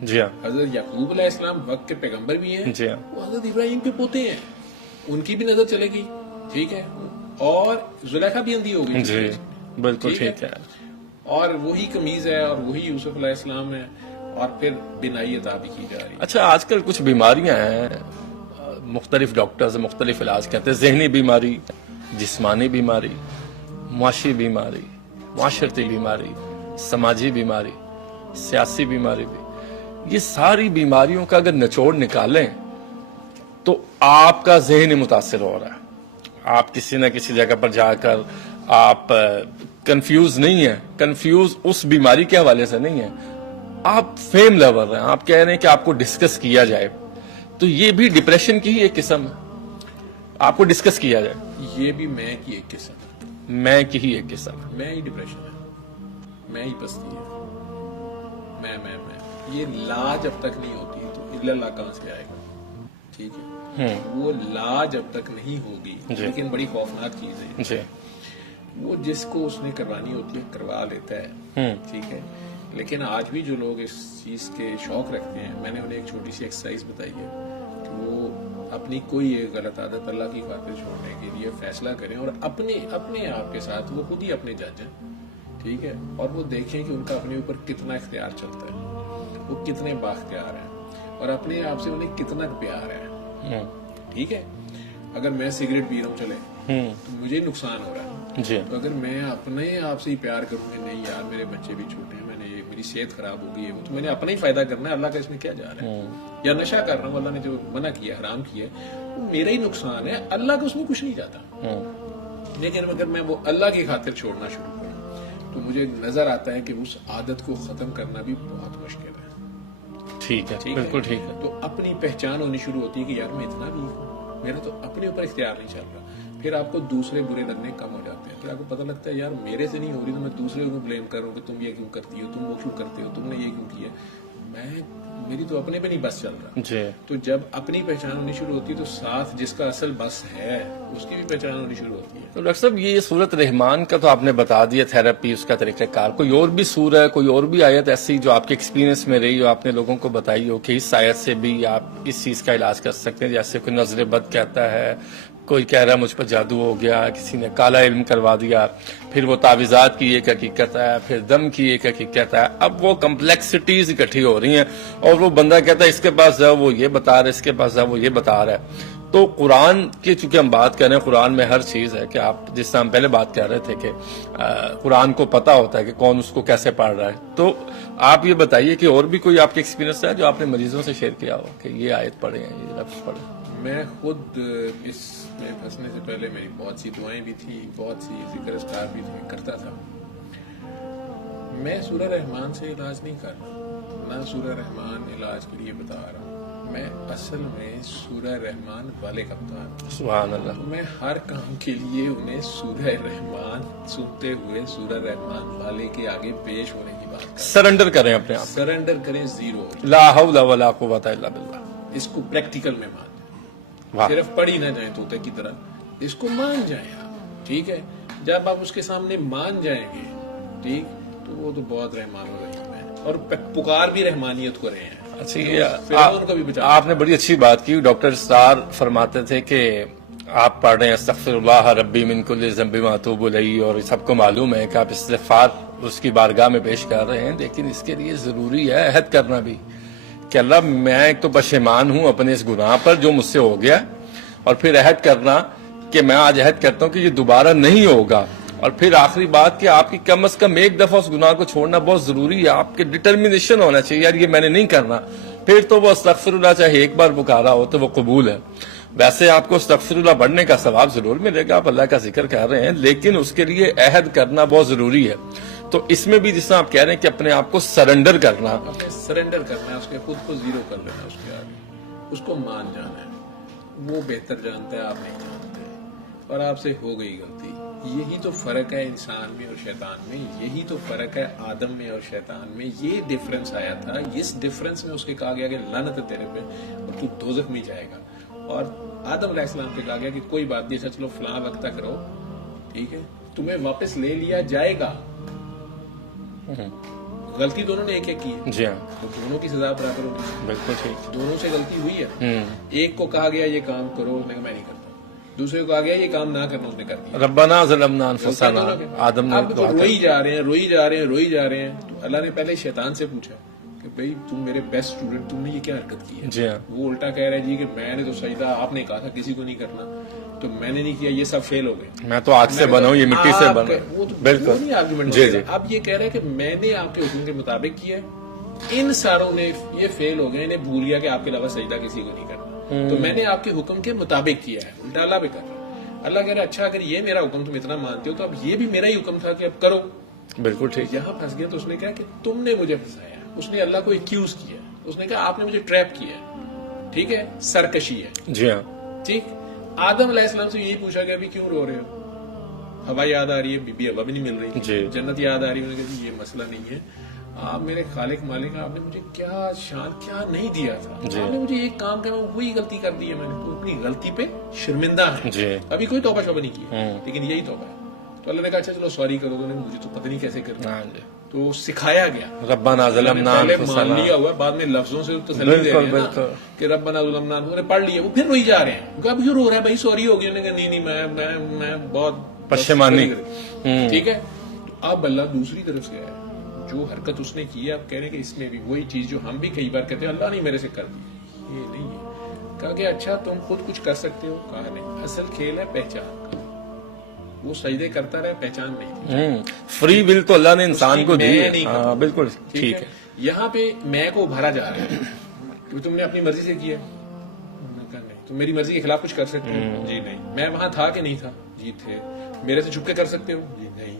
جی ہاں. حضرت یعقوب علیہ السلام وقت کے پیغمبر بھی ہیں، جی ہاں، وہ حضرت ابراہیم کے پوتے ہیں، ان کی بھی نظر چلے گی. ٹھیک ہے، اور زلیخا بھی اندھی ہو گئی. بالکل ٹھیک ہے. اور وہی قمیض ہے اور وہی یوسف علیہ السلام ہے اور پھر بنائی عطا بھی کی جا رہی ہے. اچھا آج کل کچھ بیماریاں ہیں, مختلف ڈاکٹرز مختلف علاج کرتے ہیں, ذہنی بیماری, جسمانی بیماری, معاشی بیماری, معاشرتی بیماری, سماجی بیماری, سیاسی بیماری بھی. یہ ساری بیماریوں کا اگر نچوڑ نکالیں تو آپ کا ذہن متاثر ہو رہا ہے. آپ کسی نہ کسی جگہ پر جا کر آپ کنفیوز نہیں ہیں, کنفیوز اس بیماری کے حوالے سے نہیں ہیں, آپ فیم لیور ہیں, آپ کہہ رہے ہیں کہ آپ کو ڈسکس کیا جائے, تو یہ بھی ڈپریشن کی ہی ایک قسم ہے, آپ کو ڈسکس کیا جائے. یہ بھی میں کی ایک قسم ہے, میں کی ہی ایک قسم ہے. میں ہی ڈپریشن ہے, میں ہی پستی ہے, میں یہ لا جب تک نہیں ہوتی تو الا اللہ کہاں سے آئے گا. ٹھیک ہے, وہ لا جب تک نہیں ہوگی, لیکن بڑی خوفناک چیز ہے. جی, وہ جس کو اس نے کروانی ہوتی ہے کروا لیتا ہے. ٹھیک ہے, لیکن آج بھی جو لوگ اس چیز کے شوق رکھتے ہیں, میں نے انہیں ایک چھوٹی سی ایکسرسائز بتائی ہے کہ وہ اپنی کوئی ایک غلط عادت اللہ کی خاطر چھوڑنے کے لیے فیصلہ کریں اور اپنے آپ کے ساتھ وہ خود ہی اپنے جج ہیں. ٹھیک ہے, اور وہ دیکھیں کہ ان کا اپنے اوپر کتنا اختیار چلتا ہے, وہ کتنے بااختیار ہیں اور اپنے آپ سے انہیں کتنا پیار ہے. ٹھیک ہے, اگر میں سگریٹ پی رہا ہوں چلے تو مجھے نقصان ہو رہا ہے. جی, تو اگر میں اپنے آپ سے ہی پیار کروں گی, نہیں یار میرے بچے بھی چھوٹے ہیں, میری صحت خراب ہو گئی ہے, تو میں نے اپنا ہی فائدہ کرنا ہے, اللہ کا اس میں کیا جا رہا ہے. یا نشہ کر رہا ہوں, اللہ نے جو منع کیا حرام کیا وہ میرا ہی نقصان ہے, اللہ کا اس میں کچھ نہیں جاتا. لیکن اگر میں وہ اللہ کی خاطر چھوڑنا شروع کروں تو مجھے نظر آتا ہے کہ اس عادت کو ختم کرنا بھی بہت مشکل ہے. ٹھیک ہے, بالکل ٹھیک ہے. تو اپنی پہچان ہونی شروع ہوتی ہے کہ یار میں اتنا ویک ہوں, میرا تو اپنے اوپر اختیار نہیں چل رہا. پھر آپ کو دوسرے برے لگنے کم ہو جاتے ہیں. پھر آپ کو پتہ لگتا ہے یار میرے سے نہیں ہو رہی تو میں دوسرے کو بلیم کر رہا ہوں کہ تم یہ کیوں کرتی ہو, تم وہ کیوں کرتے ہو, تم نے یہ کیوں کیا. میری تو اپنے پہ نہیں بس چل رہا. جی, تو جب اپنی پہچان ہونی شروع ہوتی ہے تو ساتھ جس کا اصل بس ہے اس کی بھی پہچان ہونی شروع ہوتی ہے. تو ڈاکٹر صاحب یہ سورت رحمان کا تو آپ نے بتا دیا تھراپی, اس کا طریقہ کار. کوئی اور بھی سورہ ہے, کوئی اور بھی آیت ایسی جو آپ کے ایکسپیرینس میں رہی ہو, آپ نے لوگوں کو بتائی ہو کہ اس آیت سے بھی آپ اس چیز کا علاج کر سکتے ہیں؟ جیسے کوئی نظر بد کہتا ہے, کوئی کہہ رہا ہے مجھ پر جادو ہو گیا, کسی نے کالا علم کروا دیا, پھر وہ تعویذات کی ایک حقیقت ہے, پھر دم کی ایک حقیقت ہے. اب وہ کمپلیکسٹیز اکٹھی ہو رہی ہیں اور وہ بندہ کہتا ہے اس کے پاس جاؤ وہ یہ بتا رہا ہے, اس کے پاس جاؤ وہ یہ بتا رہا ہے. تو قرآن کی چونکہ ہم بات کر رہے ہیں, قرآن میں ہر چیز ہے کہ آپ جس طرح ہم پہلے بات کر رہے تھے کہ قرآن کو پتا ہوتا ہے کہ کون اس کو کیسے پڑھ رہا ہے. تو آپ یہ بتائیے کہ اور بھی کوئی آپ کے ایکسپیرینس ہے جو آپ نے مریضوں سے شیئر کیا ہو کہ یہ آیت پڑھیں, یہ لفظ پڑھیں؟ میں خود اس میں پھنسنے سے پہلے میری بہت سی دعائیں بھی تھی, بہت سی ذکر اذکار بھی کرتا تھا. میں سورہ رحمان سے علاج نہیں کر رہا, نہ سورہ رحمان علاج کے لیے بتا رہا ہوں. میں اصل میں سورہ رحمان والے کا بتا رہا ہوں. سبحان اللہ. میں ہر کام کے لیے انہیں سورہ رحمان سنتے ہوئے سورہ رحمان والے کے آگے پیش ہونے کی بات کرتا ہوں. سرنڈر کریں اپنے آپ, سرنڈر کریں, زیرو, لا حول ولا قوت الا باللہ. اس کو پریکٹیکل میں مان واہ, صرف پڑھی نہ جائیں طوطے کی طرح, اس کو مان جائیں آپ. ٹھیک ہے, جب آپ اس کے سامنے مان جائیں گے, ٹھیک, تو وہ تو بہت رحمان ہو رہی ہے اور پکار بھی رحمانیت کو رہے ہیں. اچھی, آپ نے بڑی اچھی بات کی. ڈاکٹر سار فرماتے تھے کہ آپ پڑھ رہے ہیں استغفر اللہ ربی من کل ذنب واتوب الیہ, اور سب کو معلوم ہے کہ آپ استغفار اس کی بارگاہ میں پیش کر رہے ہیں, لیکن اس کے لیے ضروری ہے عہد کرنا بھی کہ اللہ میں ایک تو پشیمان ہوں اپنے اس گناہ پر جو مجھ سے ہو گیا, اور پھر عہد کرنا کہ میں آج عہد کرتا ہوں کہ یہ دوبارہ نہیں ہوگا. اور پھر آخری بات کہ آپ کی کم از کم ایک دفعہ اس گناہ کو چھوڑنا بہت ضروری ہے. آپ کے ڈٹرمنیشن ہونا چاہیے یار یہ میں نے نہیں کرنا. پھر تو وہ استغفر اللہ چاہے ایک بار پکارا ہو تو وہ قبول ہے. ویسے آپ کو استغفر اللہ پڑھنے کا ثواب ضرور ملے گا, آپ اللہ کا ذکر کر رہے ہیں, لیکن اس کے لیے عہد کرنا بہت ضروری ہے. تو اس میں بھی جس طرح آپ کہہ رہے ہیں کہ اپنے آپ کو سرنڈر کرنا, سرنڈر کرنا ہے, اس کے خود کو زیرو کر لینا, اس کے آگے اس کو مان جانا ہے. وہ بہتر جانتا ہے, آپ نہیں جانتے, اور آپ سے ہو گئی غلطی. یہی تو فرق ہے انسان میں اور شیطان میں, یہی تو فرق ہے آدم میں اور شیطان میں. یہ ڈفرنس آیا تھا, اس ڈفرنس میں اس کے کہا گیا کہ لعنت ہے تیرے پہ اور تو دوزخ میں جائے گا. اور آدم علیہ السلام سے کہا گیا کہ کوئی بات نہیں, اچھا چلو فلاں وقت تک رہو, ٹھیک ہے, تمہیں واپس لے لیا جائے گا. غلطی دونوں نے ایک ایک کی ہے, جی ہاں, تو دونوں کی سزا برابر ہوگی. بالکل ٹھیک. دونوں سے غلطی ہوئی ہے. ایک کو کہا گیا یہ کام کرو, اس نے کہا میں نہیں کرتا. دوسرے کو آ گیا یہ کام نہ کرنا، اس نے کر دیا. ربنا ظلمنا انفسنا، آدم نے اب تو روئی جا رہے ہیں. تو اللہ نے پہلے شیطان سے پوچھا کہ بھئی تم میرے بیسٹ اسٹوڈنٹ، تم نے یہ کیا حرکت کی ہے؟ جی ہاں. وہ الٹا کہہ رہا ہے جی کہ میں نے تو سجدہ آپ نے کہا تھا کسی کو نہیں کرنا، تو میں نے نہیں کیا، یہ سب فیل ہو گئے. میں تو آگ سے بنا ہوں، یہ مٹی سے بنا. بالکل نہیں آرگومنٹ. جی جی. اب یہ کہہ رہے ہیں کہ میں نے آپ کے حکم کے مطابق کیا ہے، ان ساروں نے یہ فیل ہو گئے، انہیں بھول گیا کہ آپ کے علاوہ سجدہ کسی کو نہیں کرنا، تو میں نے آپ کے حکم کے مطابق کیا ہے. الٹا اللہ بھی کر رہا ہے. اللہ کہہ رہا ہے اچھا اگر یہ میرا حکم تم اتنا مانتے ہو تو اب یہ بھی میرا ہی حکم تھا کہ اب کرو. بالکل ٹھیک. یہاں پھنس گیا. تو اس نے کہا کہ تم نے مجھے پھنسایا. اس نے اللہ کو ایکیوز کیا. اس نے کہا آپ نے مجھے ٹریپ کیا. ٹھیک ہے، سرکشی ہے. جی ہاں. ٹھیک. آدم علیہ السلام سے یہی پوچھا گیا ابھی کیوں رو رہے ہو؟ ہوا یاد آ رہی ہے، بی بی ہوا بھی نہیں مل رہی. جی. جنت یاد آ رہی ہے. انہوں نے کہا یہ مسئلہ نہیں ہے، آپ میرے خالق مالک، آپ نے مجھے کیا شان کیا نہیں دیا تھا. آپ نے مجھے ایک کام کیا، وہی غلطی کر دی ہے میں نے، تو اپنی غلطی پہ شرمندہ ہے. جی. ابھی کوئی توبہ شوبہ نہیں کی، لیکن یہی توبہ ہے. تو اللہ نے کہا اچھا چلو سوری کرو. مجھے تو پتہ نہیں کیسے کرنا. تو سکھایا گیا. ربنا ظلمنا پہلے انفسنا، مان لیا ہوا، بعد میں لفظوں سے تسلی دے رہے ہیں نا کہ ربنا ظلمنا. انہوں نے پڑھ لیا، وہ پھر روئی جا رہے ہیں. اب کیوں رو رہا ہے بھائی؟ سوری ہو گئی. انہوں نے کہا نہیں میں بہت پشیمانی. ٹھیک ہے. تو اب اللہ دوسری طرف سے ہے، جو حرکت اس نے کی ہے آپ کہہ رہے ہیں کہ اس میں بھی وہی چیز جو ہم بھی کئی بار کہتے ہیں اللہ نے میرے سے کر دی. یہ نہیں ہے. کہا کہ اچھا تم خود کچھ کر سکتے ہو؟ کہا نہیں. اصل کھیل ہے پہچان کا. وہ سجدے کرتا رہے، پہچان نہیں تھی. فری ول تو اللہ نے انسان کو دی ہے. ہاں بالکل ٹھیک ہے. یہاں پہ میں کو ابھارا جا رہا ہے کہ تم نے اپنی مرضی سے کیا. نہیں. تم میری مرضی کے خلاف کچھ کر سکتے ہو؟ جی نہیں. میں وہاں تھا کہ نہیں تھا؟ جی تھے. میرے سے چھپ کے کر سکتے ہو؟ جی نہیں.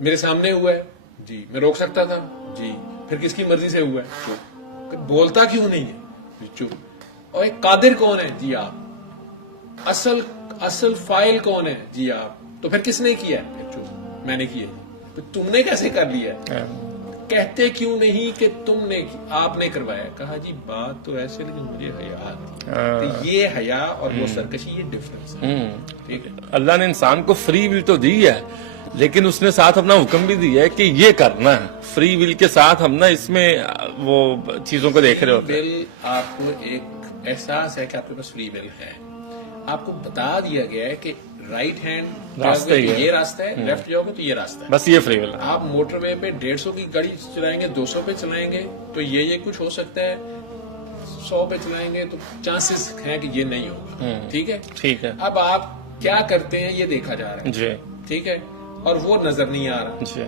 میرے سامنے ہوا ہے؟ جی. میں روک سکتا تھا؟ جی. پھر کس کی مرضی سے ہوا ہے؟ چپ. بولتا کیوں نہیں ہے؟ چپ. اور ایک قادر کون ہے؟ جی آپ. اصل فائل کون ہے؟ جی آپ. تو پھر کس نے کیا ہے؟ چپ. میں نے کیا. تم نے کیسے کر لیا؟ کہتے کیوں نہیں کہ تم نے آپ نے کروایا؟ کہا جی بات تو ایسے، لیکن مجھے حیا آتی. یہ حیا اور وہ سرکشی، یہ ڈفرنس ہے. ٹھیک ہے. اللہ نے انسان کو فری ول تو دی ہے، لیکن اس نے ساتھ اپنا حکم بھی دیا ہے کہ یہ کرنا ہے. فری ول کے ساتھ ہم نا اس میں وہ چیزوں کو دیکھ رہے ہوتے ہیں. آپ کو ایک احساس ہے کہ آپ کے پاس فری ول ہے. آپ کو بتا دیا گیا ہے کہ رائٹ ہینڈ راستہ یہ راستہ ہے، لیفٹ جاؤ گے تو یہ راستہ ہے. بس یہ فری ول ہے. آپ موٹر وے پہ 150 کی گاڑی چلائیں گے، 200 پہ چلائیں گے تو یہ کچھ ہو سکتا ہے. 100 پہ چلائیں گے تو چانسز ہیں کہ یہ نہیں ہوگا. ٹھیک ہے. ٹھیک ہے. اب آپ کیا کرتے ہیں یہ دیکھا جا رہا ہے. جی. ٹھیک ہے. اور وہ نظر نہیں آ رہا. جی.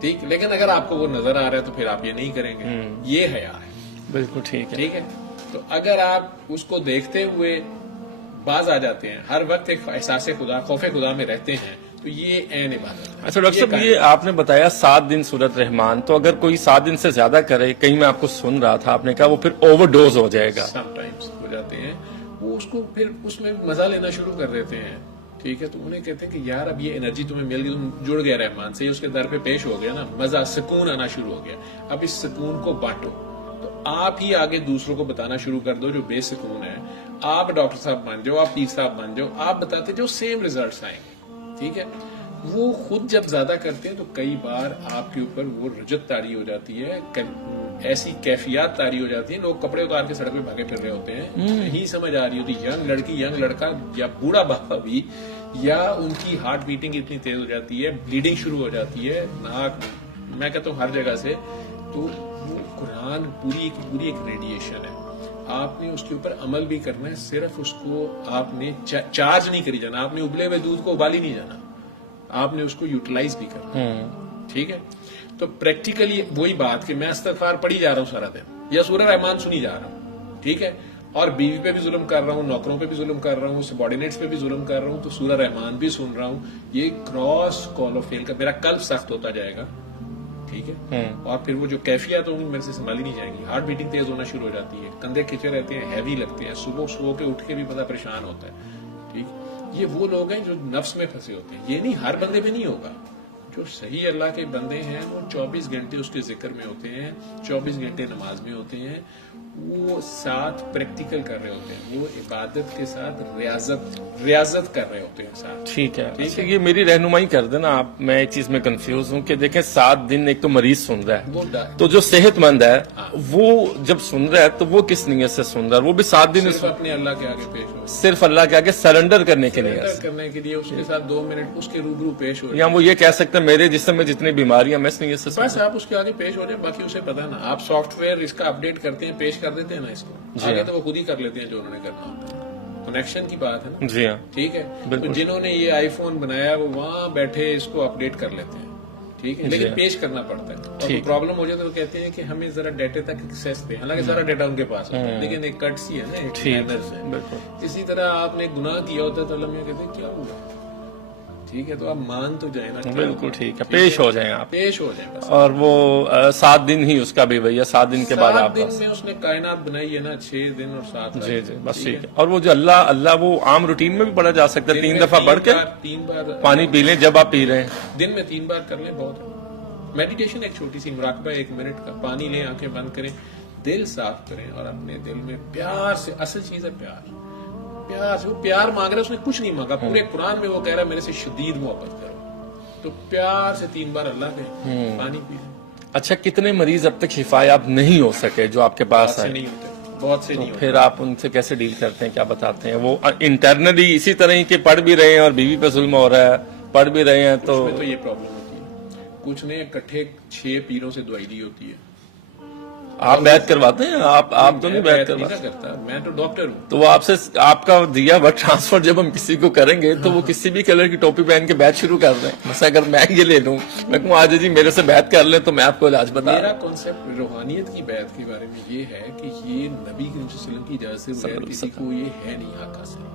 ٹھیک. لیکن اگر آپ کو وہ نظر آ رہا ہے تو پھر آپ یہ نہیں کریں گے. یہ حیا ہے. بالکل ٹھیک ہے. ٹھیک ہے. تو اگر آپ اس کو دیکھتے ہوئے باز آ جاتے ہیں، ہر وقت ایک احساس خدا، خوف خدا میں رہتے ہیں، تو یہ عین عبادت ہے. اچھا ڈاکٹر صاحب، یہ آپ نے بتایا 7 دن سورت رحمان، تو اگر کوئی 7 دن سے زیادہ کرے، کہیں میں آپ کو سن رہا تھا آپ نے کہا وہ پھر اوور ڈوز ہو جائے گا. سم ٹائمز ہو جاتے ہیں. وہ اس کو پھر اس میں مزہ لینا شروع کر دیتے ہیں. ٹھیک ہے. تو انہیں کہتے ہیں کہ یار اب یہ انرجی تمہیں مل گئی، تم جڑ گیا رحمان سے، اس کے در پہ پیش ہو گیا نا، مزہ سکون آنا شروع ہو گیا. اب اس سکون کو بانٹو. تو آپ ہی آگے دوسروں کو بتانا شروع کر دو جو بے سکون ہے. آپ ڈاکٹر صاحب بن جاؤ، آپ پیر صاحب بن جاؤ، آپ بتاتے جو سیم ریزلٹس آئیں گے. ٹھیک ہے. وہ خود جب زیادہ کرتے ہیں تو کئی بار آپ کے اوپر وہ رجت طاری ہو جاتی ہے، ایسی کیفیات طاری ہو جاتی ہیں، لوگ کپڑے اتار کے سڑک پہ بھاگے پھر رہے ہوتے ہیں. نہیں سمجھ آ رہی ہوتی ینگ لڑکی، ینگ لڑکا یا بوڑھا بابا بھی، یا ان کی ہارٹ بیٹنگ اتنی تیز ہو جاتی ہے، بلیڈنگ شروع ہو جاتی ہے ناک، میں کہتا ہوں ہر جگہ سے. تو وہ قرآن پوری ایک ریڈیشن ہے. آپ نے اس کے اوپر عمل بھی کرنا ہے. صرف اس کو آپ نے چارج نہیں کری جانا، آپ نے ابلے ہوئے دودھ کو ابالی نہیں جانا، آپ نے اس کو یوٹیلائز بھی کرنا. ٹھیک ہے. تو پریکٹیکلی وہی بات کہ میں استغفار پڑھی جا رہا ہوں سارا دن، یا سورہ رحمان سنی جا رہا ہوں. ٹھیک ہے. اور بیوی پہ بھی ظلم کر رہا ہوں، نوکروں پہ بھی ظلم کر رہا ہوں، سبارڈینیٹس پہ بھی ظلم کر رہا ہوں، تو سورہ رحمان بھی سن رہا ہوں. یہ کراس کال آف فیل کا میرا قلب سخت ہوتا جائے گا. ٹھیک ہے. اور پھر وہ جو کیفیات ہوں گی میرے سے سنبھالی نہیں جائیں گی. ہارٹ بیٹنگ تیز ہونا شروع ہو جاتی ہے، کندھے کھچے رہتے ہیں، ہیوی لگتے ہیں، صبح سو کے اٹھ کے بھی بڑا پریشان ہوتا ہے. ٹھیک. یہ وہ لوگ ہیں جو نفس میں پھنسے ہوتے ہیں. یہ نہیں ہر بندے میں نہیں ہوگا. جو صحیح اللہ کے بندے ہیں وہ 24 گھنٹے اس کے ذکر میں ہوتے ہیں، 24 گھنٹے نماز میں ہوتے ہیں، وہ ساتھ پریکٹیکل کر رہے ہوتے ہیں، وہ عبادت کے ساتھ ریاضت کر رہے ہوتے ہیں ساتھ. ٹھیک ہے. اچھا یہ میری رہنمائی کر دینا آپ. میں ایک چیز میں کنفیوز ہوں کہ دیکھیں 7 دن ایک تو مریض سن رہا ہے، تو جو صحت مند ہے وہ جب سن رہا ہے تو وہ کس نیت سے سن رہا ہے؟ وہ بھی 7 دن صرف اپنے اللہ کے آگے پیش ہو، صرف اللہ کے آگے سرنڈر کرنے کے لیے، کرنے کے لیے اس کے ساتھ 2 منٹ اس کے روبرو پیش ہو. یا وہ یہ کہہ سکتے ہیں میرے جسم میں جتنی بیماریاں میں اس نیت سے بس آپ اس کے آگے پیش ہو جائیں، باقی اسے پتا نا. آپ سافٹ ویئر اس کا اپڈیٹ کرتے ہیں، پیش کر دیتے ہیں نا اس کو، آگے تو وہ خود ہی کر لیتے ہیں جو انہوں نے کرنا ہوتا ہے. کنیکشن کی بات ہے نا. جی ہاں ٹھیک ہے. تو جنہوں نے یہ آئی فون بنایا وہ وہاں بیٹھے اس کو اپڈیٹ کر لیتے ہیں. ٹھیک ہے. لیکن پیش کرنا پڑتا ہے، اور پرابلم ہو جائے تو کہتے ہیں کہ ہمیں ذرا ڈیٹا تک ایکسیس دیں. حالانکہ سارا ڈیٹا ان کے پاس ہوتا ہے، لیکن ایک کٹ سی ہے نا، ایک مینرز ہے. اسی طرح آپ نے گناہ کیا ہوتا ہے تو اللہ کہتے ہیں کیا ہوا. ٹھیک ہے. تو آپ مان تو جائیں نا. بالکل ٹھیک ہے. پیش ہو جائیں آپ، پیش ہو جائیں بس. اور وہ 7 دن ہی اس کا بھی بھیا 7 دن کے بعد 7 آپ دن میں اس نے کائنات بنائی ہے نا، 6 دن اور 7 رات. جی بس ٹھیک ہے. اور وہ جو اللہ وہ عام روٹین میں بھی پڑھا جا سکتا ہے، 3 دفعہ پڑھ کے 3 بار پانی پی لیں جب آپ پی رہے ہیں، دن میں 3 بار کر لیں بہت ہے. میڈیٹیشن ایک چھوٹی سی مراقبہ 1 منٹ کا. پانی لیں، آنکھیں بند کریں، دل صاف کریں اور اپنے دل میں پیار سے، اصل چیز ہے پیار. وہ پیار مانگ رہا ہے، اس نے کچھ نہیں مانگا. پورے قرآن میں وہ کہہ رہا ہے میرے سے شدید محبت کرو. تو پیار سے 3 بار اللہ کہیں، پانی پی لیں. اچھا کتنے مریض اب تک شفا یاب نہیں ہو سکے جو آپ کے پاس آئے؟ نہیں ہوتے، بہت سے نہیں ہوتے. پھر آپ ان سے کیسے ڈیل کرتے ہیں، کیا بتاتے ہیں؟ وہ انٹرنلی اسی طرح ہی کہ پڑھ بھی رہے ہیں اور بیوی پہ ظلم ہو رہا ہے، پڑھ بھی رہے ہیں تو یہ پرابلم ہوتی ہے. کچھ نے اکٹھے 6 پیروں سے دوائی دی ہوتی ہے. آپ بیعت کرواتے ہیں؟ آپ تو نہیں بیعت کرواتے؟ کرتا، میں تو ڈاکٹر ہوں. تو وہ آپ سے آپ کا دیا ہوا ٹرانسفر جب ہم کسی کو کریں گے تو وہ کسی بھی کلر کی ٹوپی پہن کے بیعت شروع کر دیں. مثلا اگر میں یہ لے لوں، میں کہوں آج جی میرے سے بیعت کر لیں تو میں آپ کو علاج بتا. میرا کانسیپٹ روحانیت کی بیعت کے بارے میں یہ ہے کہ یہ نبی کریم صلی اللہ علیہ وسلم کی اجازت سے بغیر کسی کو یہ ہے نہیں حق حاصل.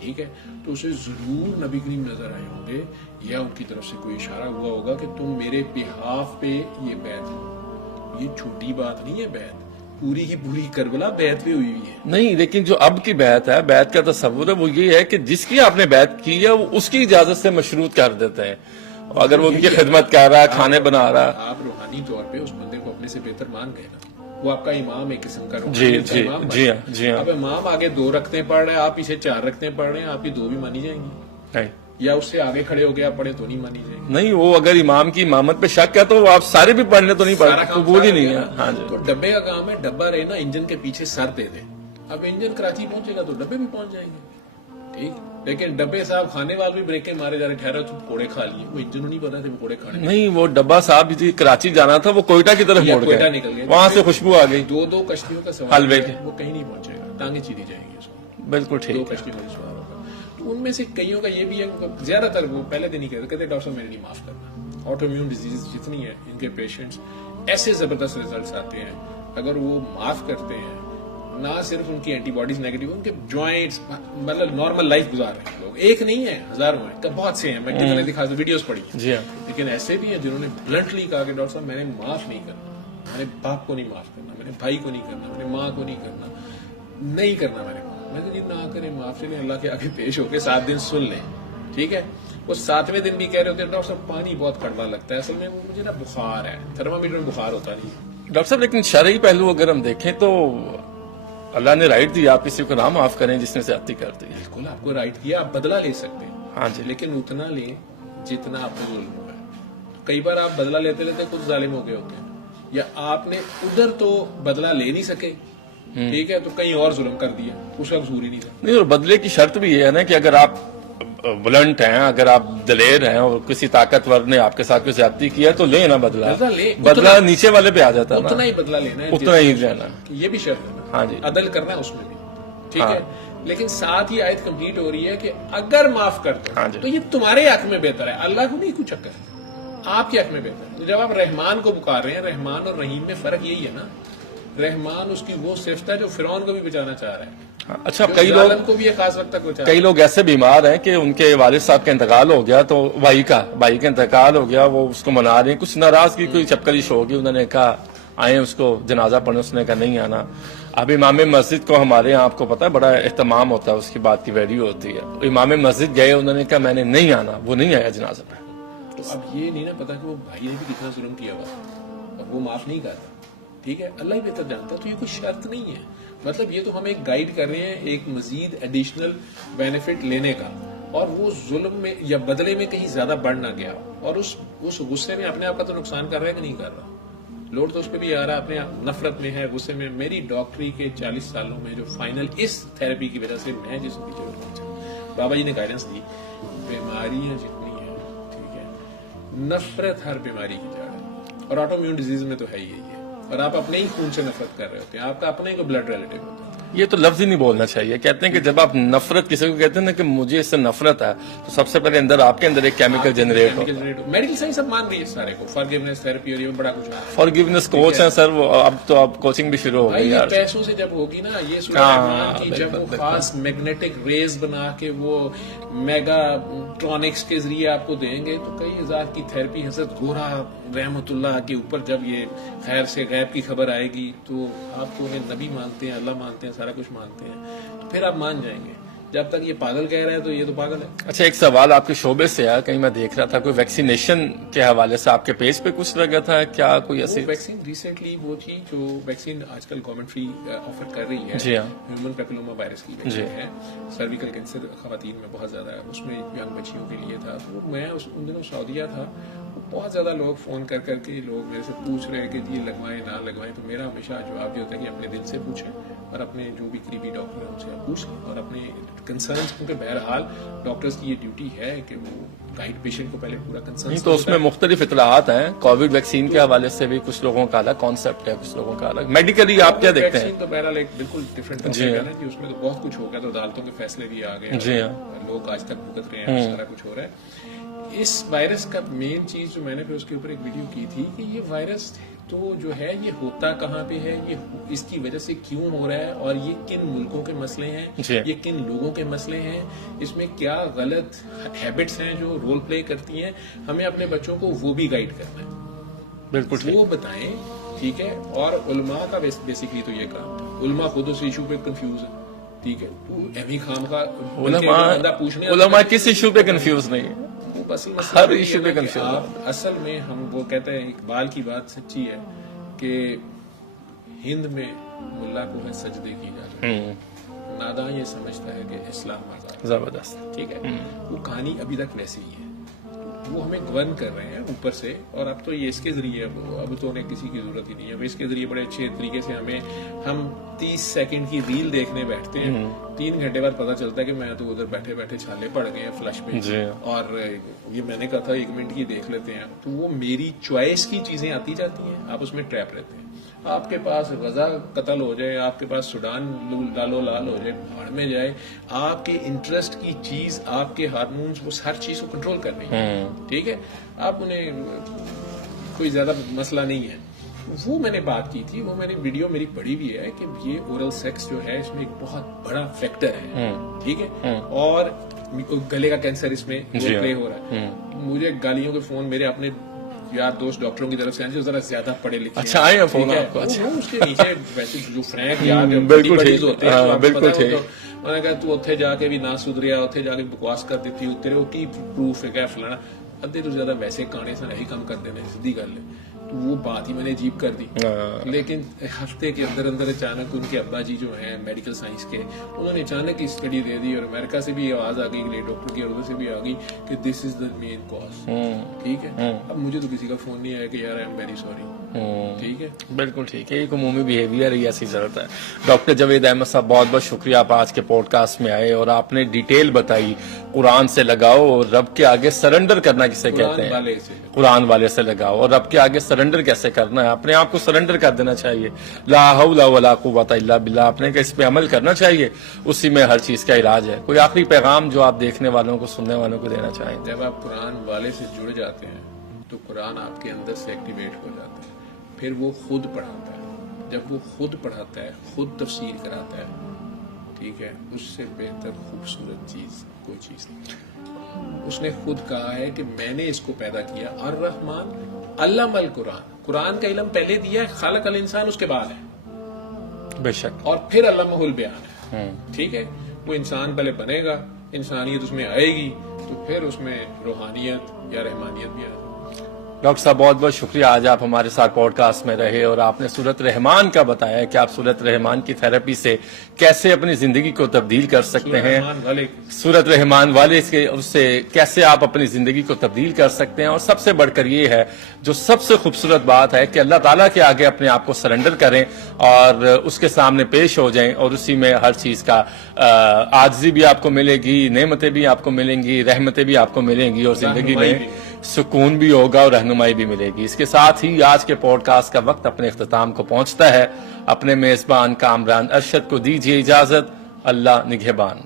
ٹھیک ہے. تو اسے ضرور نبی کریم نظر آئے ہوں گے یا ان کی طرف سے کوئی اشارہ ہوا ہوگا کہ تم میرے بہاف پہ یہ بیعت ہو. یہ چھوٹی بات نہیں ہے. بیعت پوری کی پوری کربلا بیعت پہ ہوئی ہے. نہیں، لیکن جو اب کی بیعت ہے، بیعت کا تصور ہے وہ یہ ہے کہ جس کی آپ نے بیعت کی ہے وہ اس کی اجازت سے مشروط کر دیتے ہیں. اگر وہ ان کی خدمت کر رہا ہے، کھانے بنا رہا ہے، آپ روحانی طور پہ اس بندے کو اپنے سے بہتر مان گئے نا. وہ آپ کا امام ایک قسم کا جی ہاں. اب امام آگے 2 رکھتے پڑھ رہے ہیں، آپ پیچھے 4 رکھتے پڑھ رہے ہیں، آپ کی 2 بھی مانی جائیں گی. یا اس سے آگے کھڑے ہو گیا پڑھے تو نہیں مانی جائے گی. نہیں، وہ اگر امام کی امامت پہ شک ہے تو وہ آپ سارے بھی پڑھنے تو نہیں پڑھتے، قبول ہی نہیں ہے. ہاں جی. تو ڈبے کا کام ہے، ڈبا رہے نا انجن کے پیچھے سر دے دے. اب انجن کراچی پہنچے گا تو ڈبے بھی پہنچ جائیں گے. ٹھیک. لیکن ڈبے صاحب کھانے والے بھی بریکیں مارے جا رہے، ٹھہرو تو پکوڑے کھا لیے. وہ انجن نہیں پتا تھے پکوڑے کھانے. نہیں، وہ ڈبا صاحب جی کراچی جانا تھا، وہ کوئٹہ کی طرف مڑ گئے، نکل گئے، وہاں سے خوشبو آ گئی. 2 کشتیوں کا سوال حلوے کے، وہ کہیں نہیں پہنچے گا، ٹانگیں چیری جائیں گی اس کو. بالکل ٹھیک. 2 کشتیوں کا سوال ہوگا. تو ان میں سے کئیوں کا یہ بھی ہے، زیادہ تر وہ پہلے دن ہی کہتے ڈاکٹر صاحب میرے نہیں معاف کرنا. آٹو امیون ڈیزیز جتنی ہے ان کے پیشنٹس ایسے زبردست ریزلٹس آتے ہیں اگر وہ معاف کرتے ہیں. نہ صرف ان کی اینٹی باڈیز نیگیٹو، ان کے جوائنٹس مطلب نارمل لائف گزار رہے ہیں لوگ. ایک نہیں ہے، ہزاروں ہیں، بہت سے ہیں. میں کتنے دکھا دوں، ویڈیوز پڑھی. جی ہاں. لیکن ایسے بھی ہیں جنہوں نے بلنٹلی کہا کہ ڈاکٹر صاحب میں نے معاف نہیں کرنا، میرے باپ کو نہیں معاف کرنا، میرے بھائی کو نہیں کرنا، میرے ماں کو نہیں کرنا، نہیں کرنا میں نے. میں تو نہ کریں، معاف چلیں اللہ کے آگے پیش ہو کے 7 دن سن لیں. ٹھیک ہے. وہ 7ویں دن بھی کہہ رہے ہوتے ہیں ڈاکٹر صاحب پانی بہت کڑوا لگتا ہے، اصل میں مجھے نا بخار ہے، تھرمامیٹر میں بخار ہوتا نہیں. ڈاکٹر صاحب لیکن شرعی پہلو اگر ہم دیکھیں تو اللہ نے رائٹ دی آپ کسی کو نہ معاف کریں جس نے زیادتی کر دی. بالکل آپ کو رائٹ دیا، آپ بدلہ لے سکتے ہیں. ہاں جی. لیکن اتنا لیں جتنا آپ کو ظلم ہوا ہے. کئی بار آپ بدلہ لیتے لیتے خود ظالم ہو گئے ہوتے ہیں، یا آپ نے ادھر تو بدلہ لے نہیں سکے، ٹھیک ہے، تو کہیں اور ظلم کر دیا، اس کا قصور ہی نہیں تھا. نہیں، اور بدلے کی شرط بھی یہ ہے نا کہ اگر آپ بلنٹ ہیں، اگر آپ دلیر ہیں اور کسی طاقتور نے آپ کے ساتھ کوئی زیادتی کیا تو لے نا بدلہ. بدلہ نیچے والے پہ آ جاتا ہے، اتنا ہی بدلہ لینا ہے، اتنا ہی لینا. یہ بھی شرط ہے. ہاں جی. عدل کرنا ہے اس میں بھی. ٹھیک ہے. لیکن ساتھ ہی آیت کمپلیٹ ہو رہی ہے کہ اگر معاف کر دو تو یہ تمہارے حق میں بہتر ہے، اللہ کو نہیں کچھ چکر ہے، آپ کے حق میں بہتر ہے. جب آپ رحمان کو پکار رہے ہیں، رحمان اور رحیم میں فرق یہی ہے نا. رحمان اس کی وہ صفت ہے جو فرعون کو بھی بچانا چاہ رہا ہے. اچھا، کئی لوگ کو بھی ایک خاص وقت تک بچا. کئی لوگ ایسے بیمار ہیں کہ ان کے والد صاحب کا انتقال ہو گیا تو بھائی کا انتقال ہو گیا، وہ اس کو منا رہے ہیں. کچھ ناراضگی کوئی چپکلش ہوگی، انہوں نے کہا آئیں اس کو جنازہ پڑھنے، اس نے کہا نہیں آنا. اب امام مسجد کو ہمارے یہاں آپ کو پتا ہے بڑا اہتمام ہوتا ہے، اس کی بات کی ویلیو ہوتی ہے. امام مسجد گئے، انہوں نے کہا میں نے نہیں آنا، وہ نہیں آیا جنازہ پہ. تو اب یہ نہیں نا پتا کہ وہ بھائی نے بھی کتنا ظلم کیا ہوا، اب وہ معاف نہیں کرتا، ٹھیک ہے، اللہ ہی بہتر جانتا ہے. تو یہ کوئی شرط نہیں ہے، مطلب یہ تو ہم ایک گائیڈ کر رہے ہیں ایک مزید ایڈیشنل بینیفٹ لینے کا، اور وہ ظلم میں یا بدلے میں کہیں زیادہ بڑھ نہ گیا، اور اس غصے میں اپنے آپ کا تو نقصان کر رہا ہے کہ نہیں کر رہا، لوڈ تو اس پہ بھی آ رہا ہے، اپنے نفرت میں ہے، غصے میں. میری ڈاکٹری کے 40 سالوں میں جو فائنل اس تھراپی کی وجہ سے میں جس پیچھے پہنچا، بابا جی نے گائیڈنس دی، بیماریاں جتنی ہیں، ٹھیک ہے، نفرت ہر بیماری کی جڑ ہے، اور آٹو امیون ڈیزیز میں تو ہے ہی ہے، اور آپ اپنے ہی خون سے نفرت کر رہے ہوتے ہیں، آپ کا اپنے کو بلڈ ریلیٹو ہوتا ہے. یہ تو لفظ ہی نہیں بولنا چاہیے. کہتے ہیں کہ جب آپ نفرت کسی کو کہتے ہیں نا کہ مجھے اس سے نفرت ہے، تو سب سے پہلے اندر آپ کے اندر ایک کیمیکل جنریٹ ہوتا ہے. میڈیکل سائنس اب مان رہی ہے سارے کو، فارگیونیس تھراپی اور یہ بڑا کچھ ہے. فارگیونیس کوچ ہیں سر وہ، اب تو اب کوچنگ بھی شروع ہو گئی یہ یار. پیسوں سے جب ہوگی نا، یہ سورہ رحمان کی جب وہ خاص میگنیٹک ریز بنا کے وہ میگا ٹرونکس کے ذریعے آپ کو دیں گے، تو کئی ہزار کی تھراپی. حضرت گورا رحمۃ اللہ کے اوپر جب یہ خیر سے غیب کی خبر آئے گی تو آپ تو انہیں نبی مانتے ہیں، اللہ مانتے ہیں، سارا کچھ مانتے ہیں، تو پھر آپ مان جائیں گے. جب تک یہ پاگل کہہ رہا ہے تو یہ تو پاگل ہے. اچھا ایک سوال آپ کے شعبے سے ہے، کہیں میں دیکھ رہا تھا کوئی ویکسینیشن کے حوالے سے آپ کے پیج پہ کچھ لگا تھا، کیا کوئی ایسی ویکسین ریسنٹلی وہ تھی جو ویکسین آج کل گورنمنٹ فری آفر کر رہی ہے، جی ہاں، ہیومن پیپلوما وائرس کی ویکسین ہے. سرویکل کینسر خواتین میں بہت زیادہ ہے، اس میں ینگ بچیوں کے لیے تھا. تو میں ان دنوں سعودیہ تھا، بہت زیادہ لوگ فون کر کے لوگ میرے سے پوچھ رہے ہیں کہ جی لگوائیں نہ لگوائیں. تو میرا ہمیشہ جواب یہ ہوتا ہے کہ اپنے دل سے پوچھیں، اور اپنے جو بھی قریبی ڈاکٹر ہیں ان سے پوچھ لیں، اور اپنے کنسرنس، کیونکہ بہرحال ڈاکٹرز کی یہ ڈیوٹی ہے کہ وہ گائیڈ پیشنٹ کو پہلے پورا کنسرن. نہیں تو اس میں مختلف اطلاعات ہیں. کووڈ ویکسین کے حوالے سے بھی کچھ لوگوں کا الگ کانسیپٹ ہے، کچھ لوگوں کا الگ. میڈیکلی آپ کیا دیکھتے ہیں؟ ویکسین تو بہرحال ایک بالکل ڈفرینٹ جی ہے نا جی، اس میں تو بہت کچھ ہو گیا، تو عدالتوں کے فیصلے بھی آ گئے، جی ہاں، لوگ آج تک بھگت رہے ہیں، سارا کچھ ہو رہا ہے. اس وائرس کا مین چیز جو میں نے پھر اس کے اوپر ایک ویڈیو کی تھی کہ یہ وائرس تو جو ہے یہ ہوتا کہاں پہ ہے، یہ اس کی وجہ سے کیوں ہو رہا ہے، اور یہ کن ملکوں کے مسئلے ہیں، یہ کن لوگوں کے مسئلے ہیں، اس میں کیا غلط ہیبٹس ہیں جو رول پلے کرتی ہیں. ہمیں اپنے بچوں کو وہ بھی گائیڈ کرنا ہے، بالکل وہ بتائیں، ٹھیک ہے. اور علماء کا بیسیکلی تو یہ کام ہے، علماء خود اس ایشو پہ کنفیوز ہے، ٹھیک ہے. اہمی خام کا علماء کس ایشو پہ کنفیوز نہیں ہے، ہر ایشو پہ کنفیوز. اصل میں ہم وہ کہتے ہیں، اقبال کی بات سچی ہے کہ ہند میں ملا کو ہے سجدے کی اجازت، ناداں یہ سمجھتا ہے کہ اسلام آزاد. زبردست. ٹھیک ہے، وہ کہانی ابھی تک ویسی ہی ہے. وہ ہمیں گورن کر رہے ہیں اوپر سے، اور اب تو یہ اس کے ذریعے اب تو انہیں کسی کی ضرورت ہی نہیں ہے. اس کے ذریعے بڑے اچھے طریقے سے ہم 30 سیکنڈ کی ریل دیکھنے بیٹھتے ہیں، 3 گھنٹے بعد پتا چلتا ہے کہ میں تو ادھر بیٹھے بیٹھے چھالے پڑ گئے ہیں فلش پہ، اور یہ میں نے کہا تھا 1 منٹ کی دیکھ لیتے ہیں. تو وہ میری چوائس کی چیزیں آتی جاتی ہیں، آپ اس میں ٹریپ رہتے ہیں. آپ کے پاس غزہ قتل ہو جائے، آپ کے پاس سوڈان لالو لال ہو جائے، بھاڑ میں جائے، آپ کے انٹرسٹ کی چیز، آپ کے ہارمونز، وہ ہر چیز کو کنٹرول کر رہی ہے، ٹھیک ہے. آپ انہیں کوئی زیادہ مسئلہ نہیں ہے. وہ میں نے بات کی تھی، وہ میں نے ویڈیو میری پڑھی بھی ہے کہ یہ اورل سیکس جو ہے اس میں ایک بہت بڑا فیکٹر ہے، ٹھیک ہے. اور گلے کا کینسر اس میں پلے ہو رہا ہے. مجھے گالیوں کے فون میرے اپنے یار دوست ڈاکٹروں کی طرف سے جو ذرا زیادہ پڑھے لکھے، اچھا آئے ہیں فون آپ کو؟ اس کے نیچے ویسے جو فرینک یار بالکل ٹھیک ہوتے ہیں، بالکل ٹھیک. میں نے کہا تو اتنے جا کے بھی نہ سدھریا، اتنے جا کے بکواس کر دیتی، تیرے وہ کی پروف ہے کیا فلانا. ادھے تو زیادہ ویسے کہانے سے نہیں کم کر دینے، سیدھی گل ہے. تو وہ بات ہی میں نے عجیب کر دی. لیکن ہفتے کے اندر اچانک ان کے ابا جی جو ہیں میڈیکل سائنس کے، انہوں نے اچانک ہی اسٹڈی دے دی، اور امریکہ سے بھی آواز آ گئی، ڈاکٹر کی اردو سے بھی آ گئی کہ دس از دا مین کاز. ٹھیک ہے، اب مجھے تو کسی کا فون نہیں آیا کہ یار آئی ایم ویری سوری. ٹھیک ہے، بالکل ٹھیک ہے. ایک عمومی بیہیویئر ہی ایسی ضرورت ہے. ڈاکٹر جاوید احمد صاحب بہت بہت شکریہ، آپ آج کے پوڈ کاسٹ میں آئے اور آپ نے ڈیٹیل بتائی. قرآن سے لگاؤ اور رب کے آگے سرنڈر کرنا کسے کہتے ہیں، قرآن والے سے لگاؤ، اور رب کے آگے سرنڈر کیسے کرنا ہے. اپنے آپ کو سرنڈر کر دینا چاہیے، لا حول ولا قوت الا باللہ. آپ نے کہ اس پہ عمل کرنا چاہیے، اسی میں ہر چیز کا علاج ہے. کوئی آخری پیغام جو آپ دیکھنے والوں کو، سننے والوں کو دینا چاہیں؟ جب آپ قرآن والے سے جڑ جاتے ہیں تو قرآن آپ کے اندر سے ایکٹیویٹ ہو جاتا ہے، پھر وہ خود پڑھاتا ہے. جب وہ خود پڑھاتا ہے، خود تفسیر کراتا ہے، ٹھیک ہے، اس سے بہتر خوبصورت چیز کوئی چیز نہیں. اس نے خود کہا ہے کہ میں نے اس کو پیدا کیا، الرحمن علم القرآن. قرآن کا علم پہلے دیا ہے، خالق الانسان اس کے بعد ہے، بے شک، اور پھر علمہ البیان ہے. ٹھیک ہے، وہ انسان پہلے بنے گا، انسانیت اس میں آئے گی، تو پھر اس میں روحانیت یا رحمانیت بھی آتی ہے. ڈاکٹر صاحب بہت بہت شکریہ، آج آپ ہمارے ساتھ پوڈ کاسٹ میں رہے اور آپ نے سورت رحمان کا بتایا کہ آپ سورت رحمان کی تھراپی سے کیسے اپنی زندگی کو تبدیل کر سکتے ہیں، سورت رحمان والے اس سے کیسے آپ اپنی زندگی کو تبدیل کر سکتے ہیں، اور سب سے بڑھ کر یہ ہے جو سب سے خوبصورت بات ہے کہ اللہ تعالیٰ کے آگے اپنے آپ کو سرنڈر کریں اور اس کے سامنے پیش ہو جائیں، اور اسی میں ہر چیز کا عاجزی بھی آپ کو ملے گی، نعمتیں بھی آپ کو ملیں گی، رحمتیں بھی آپ کو ملیں گی، اور زندگی میں سکون بھی ہوگا اور رہنمائی بھی ملے گی. اس کے ساتھ ہی آج کے پوڈ کاسٹ کا وقت اپنے اختتام کو پہنچتا ہے. اپنے میزبان کامران ارشد کو دیجیے اجازت. اللہ نگہبان.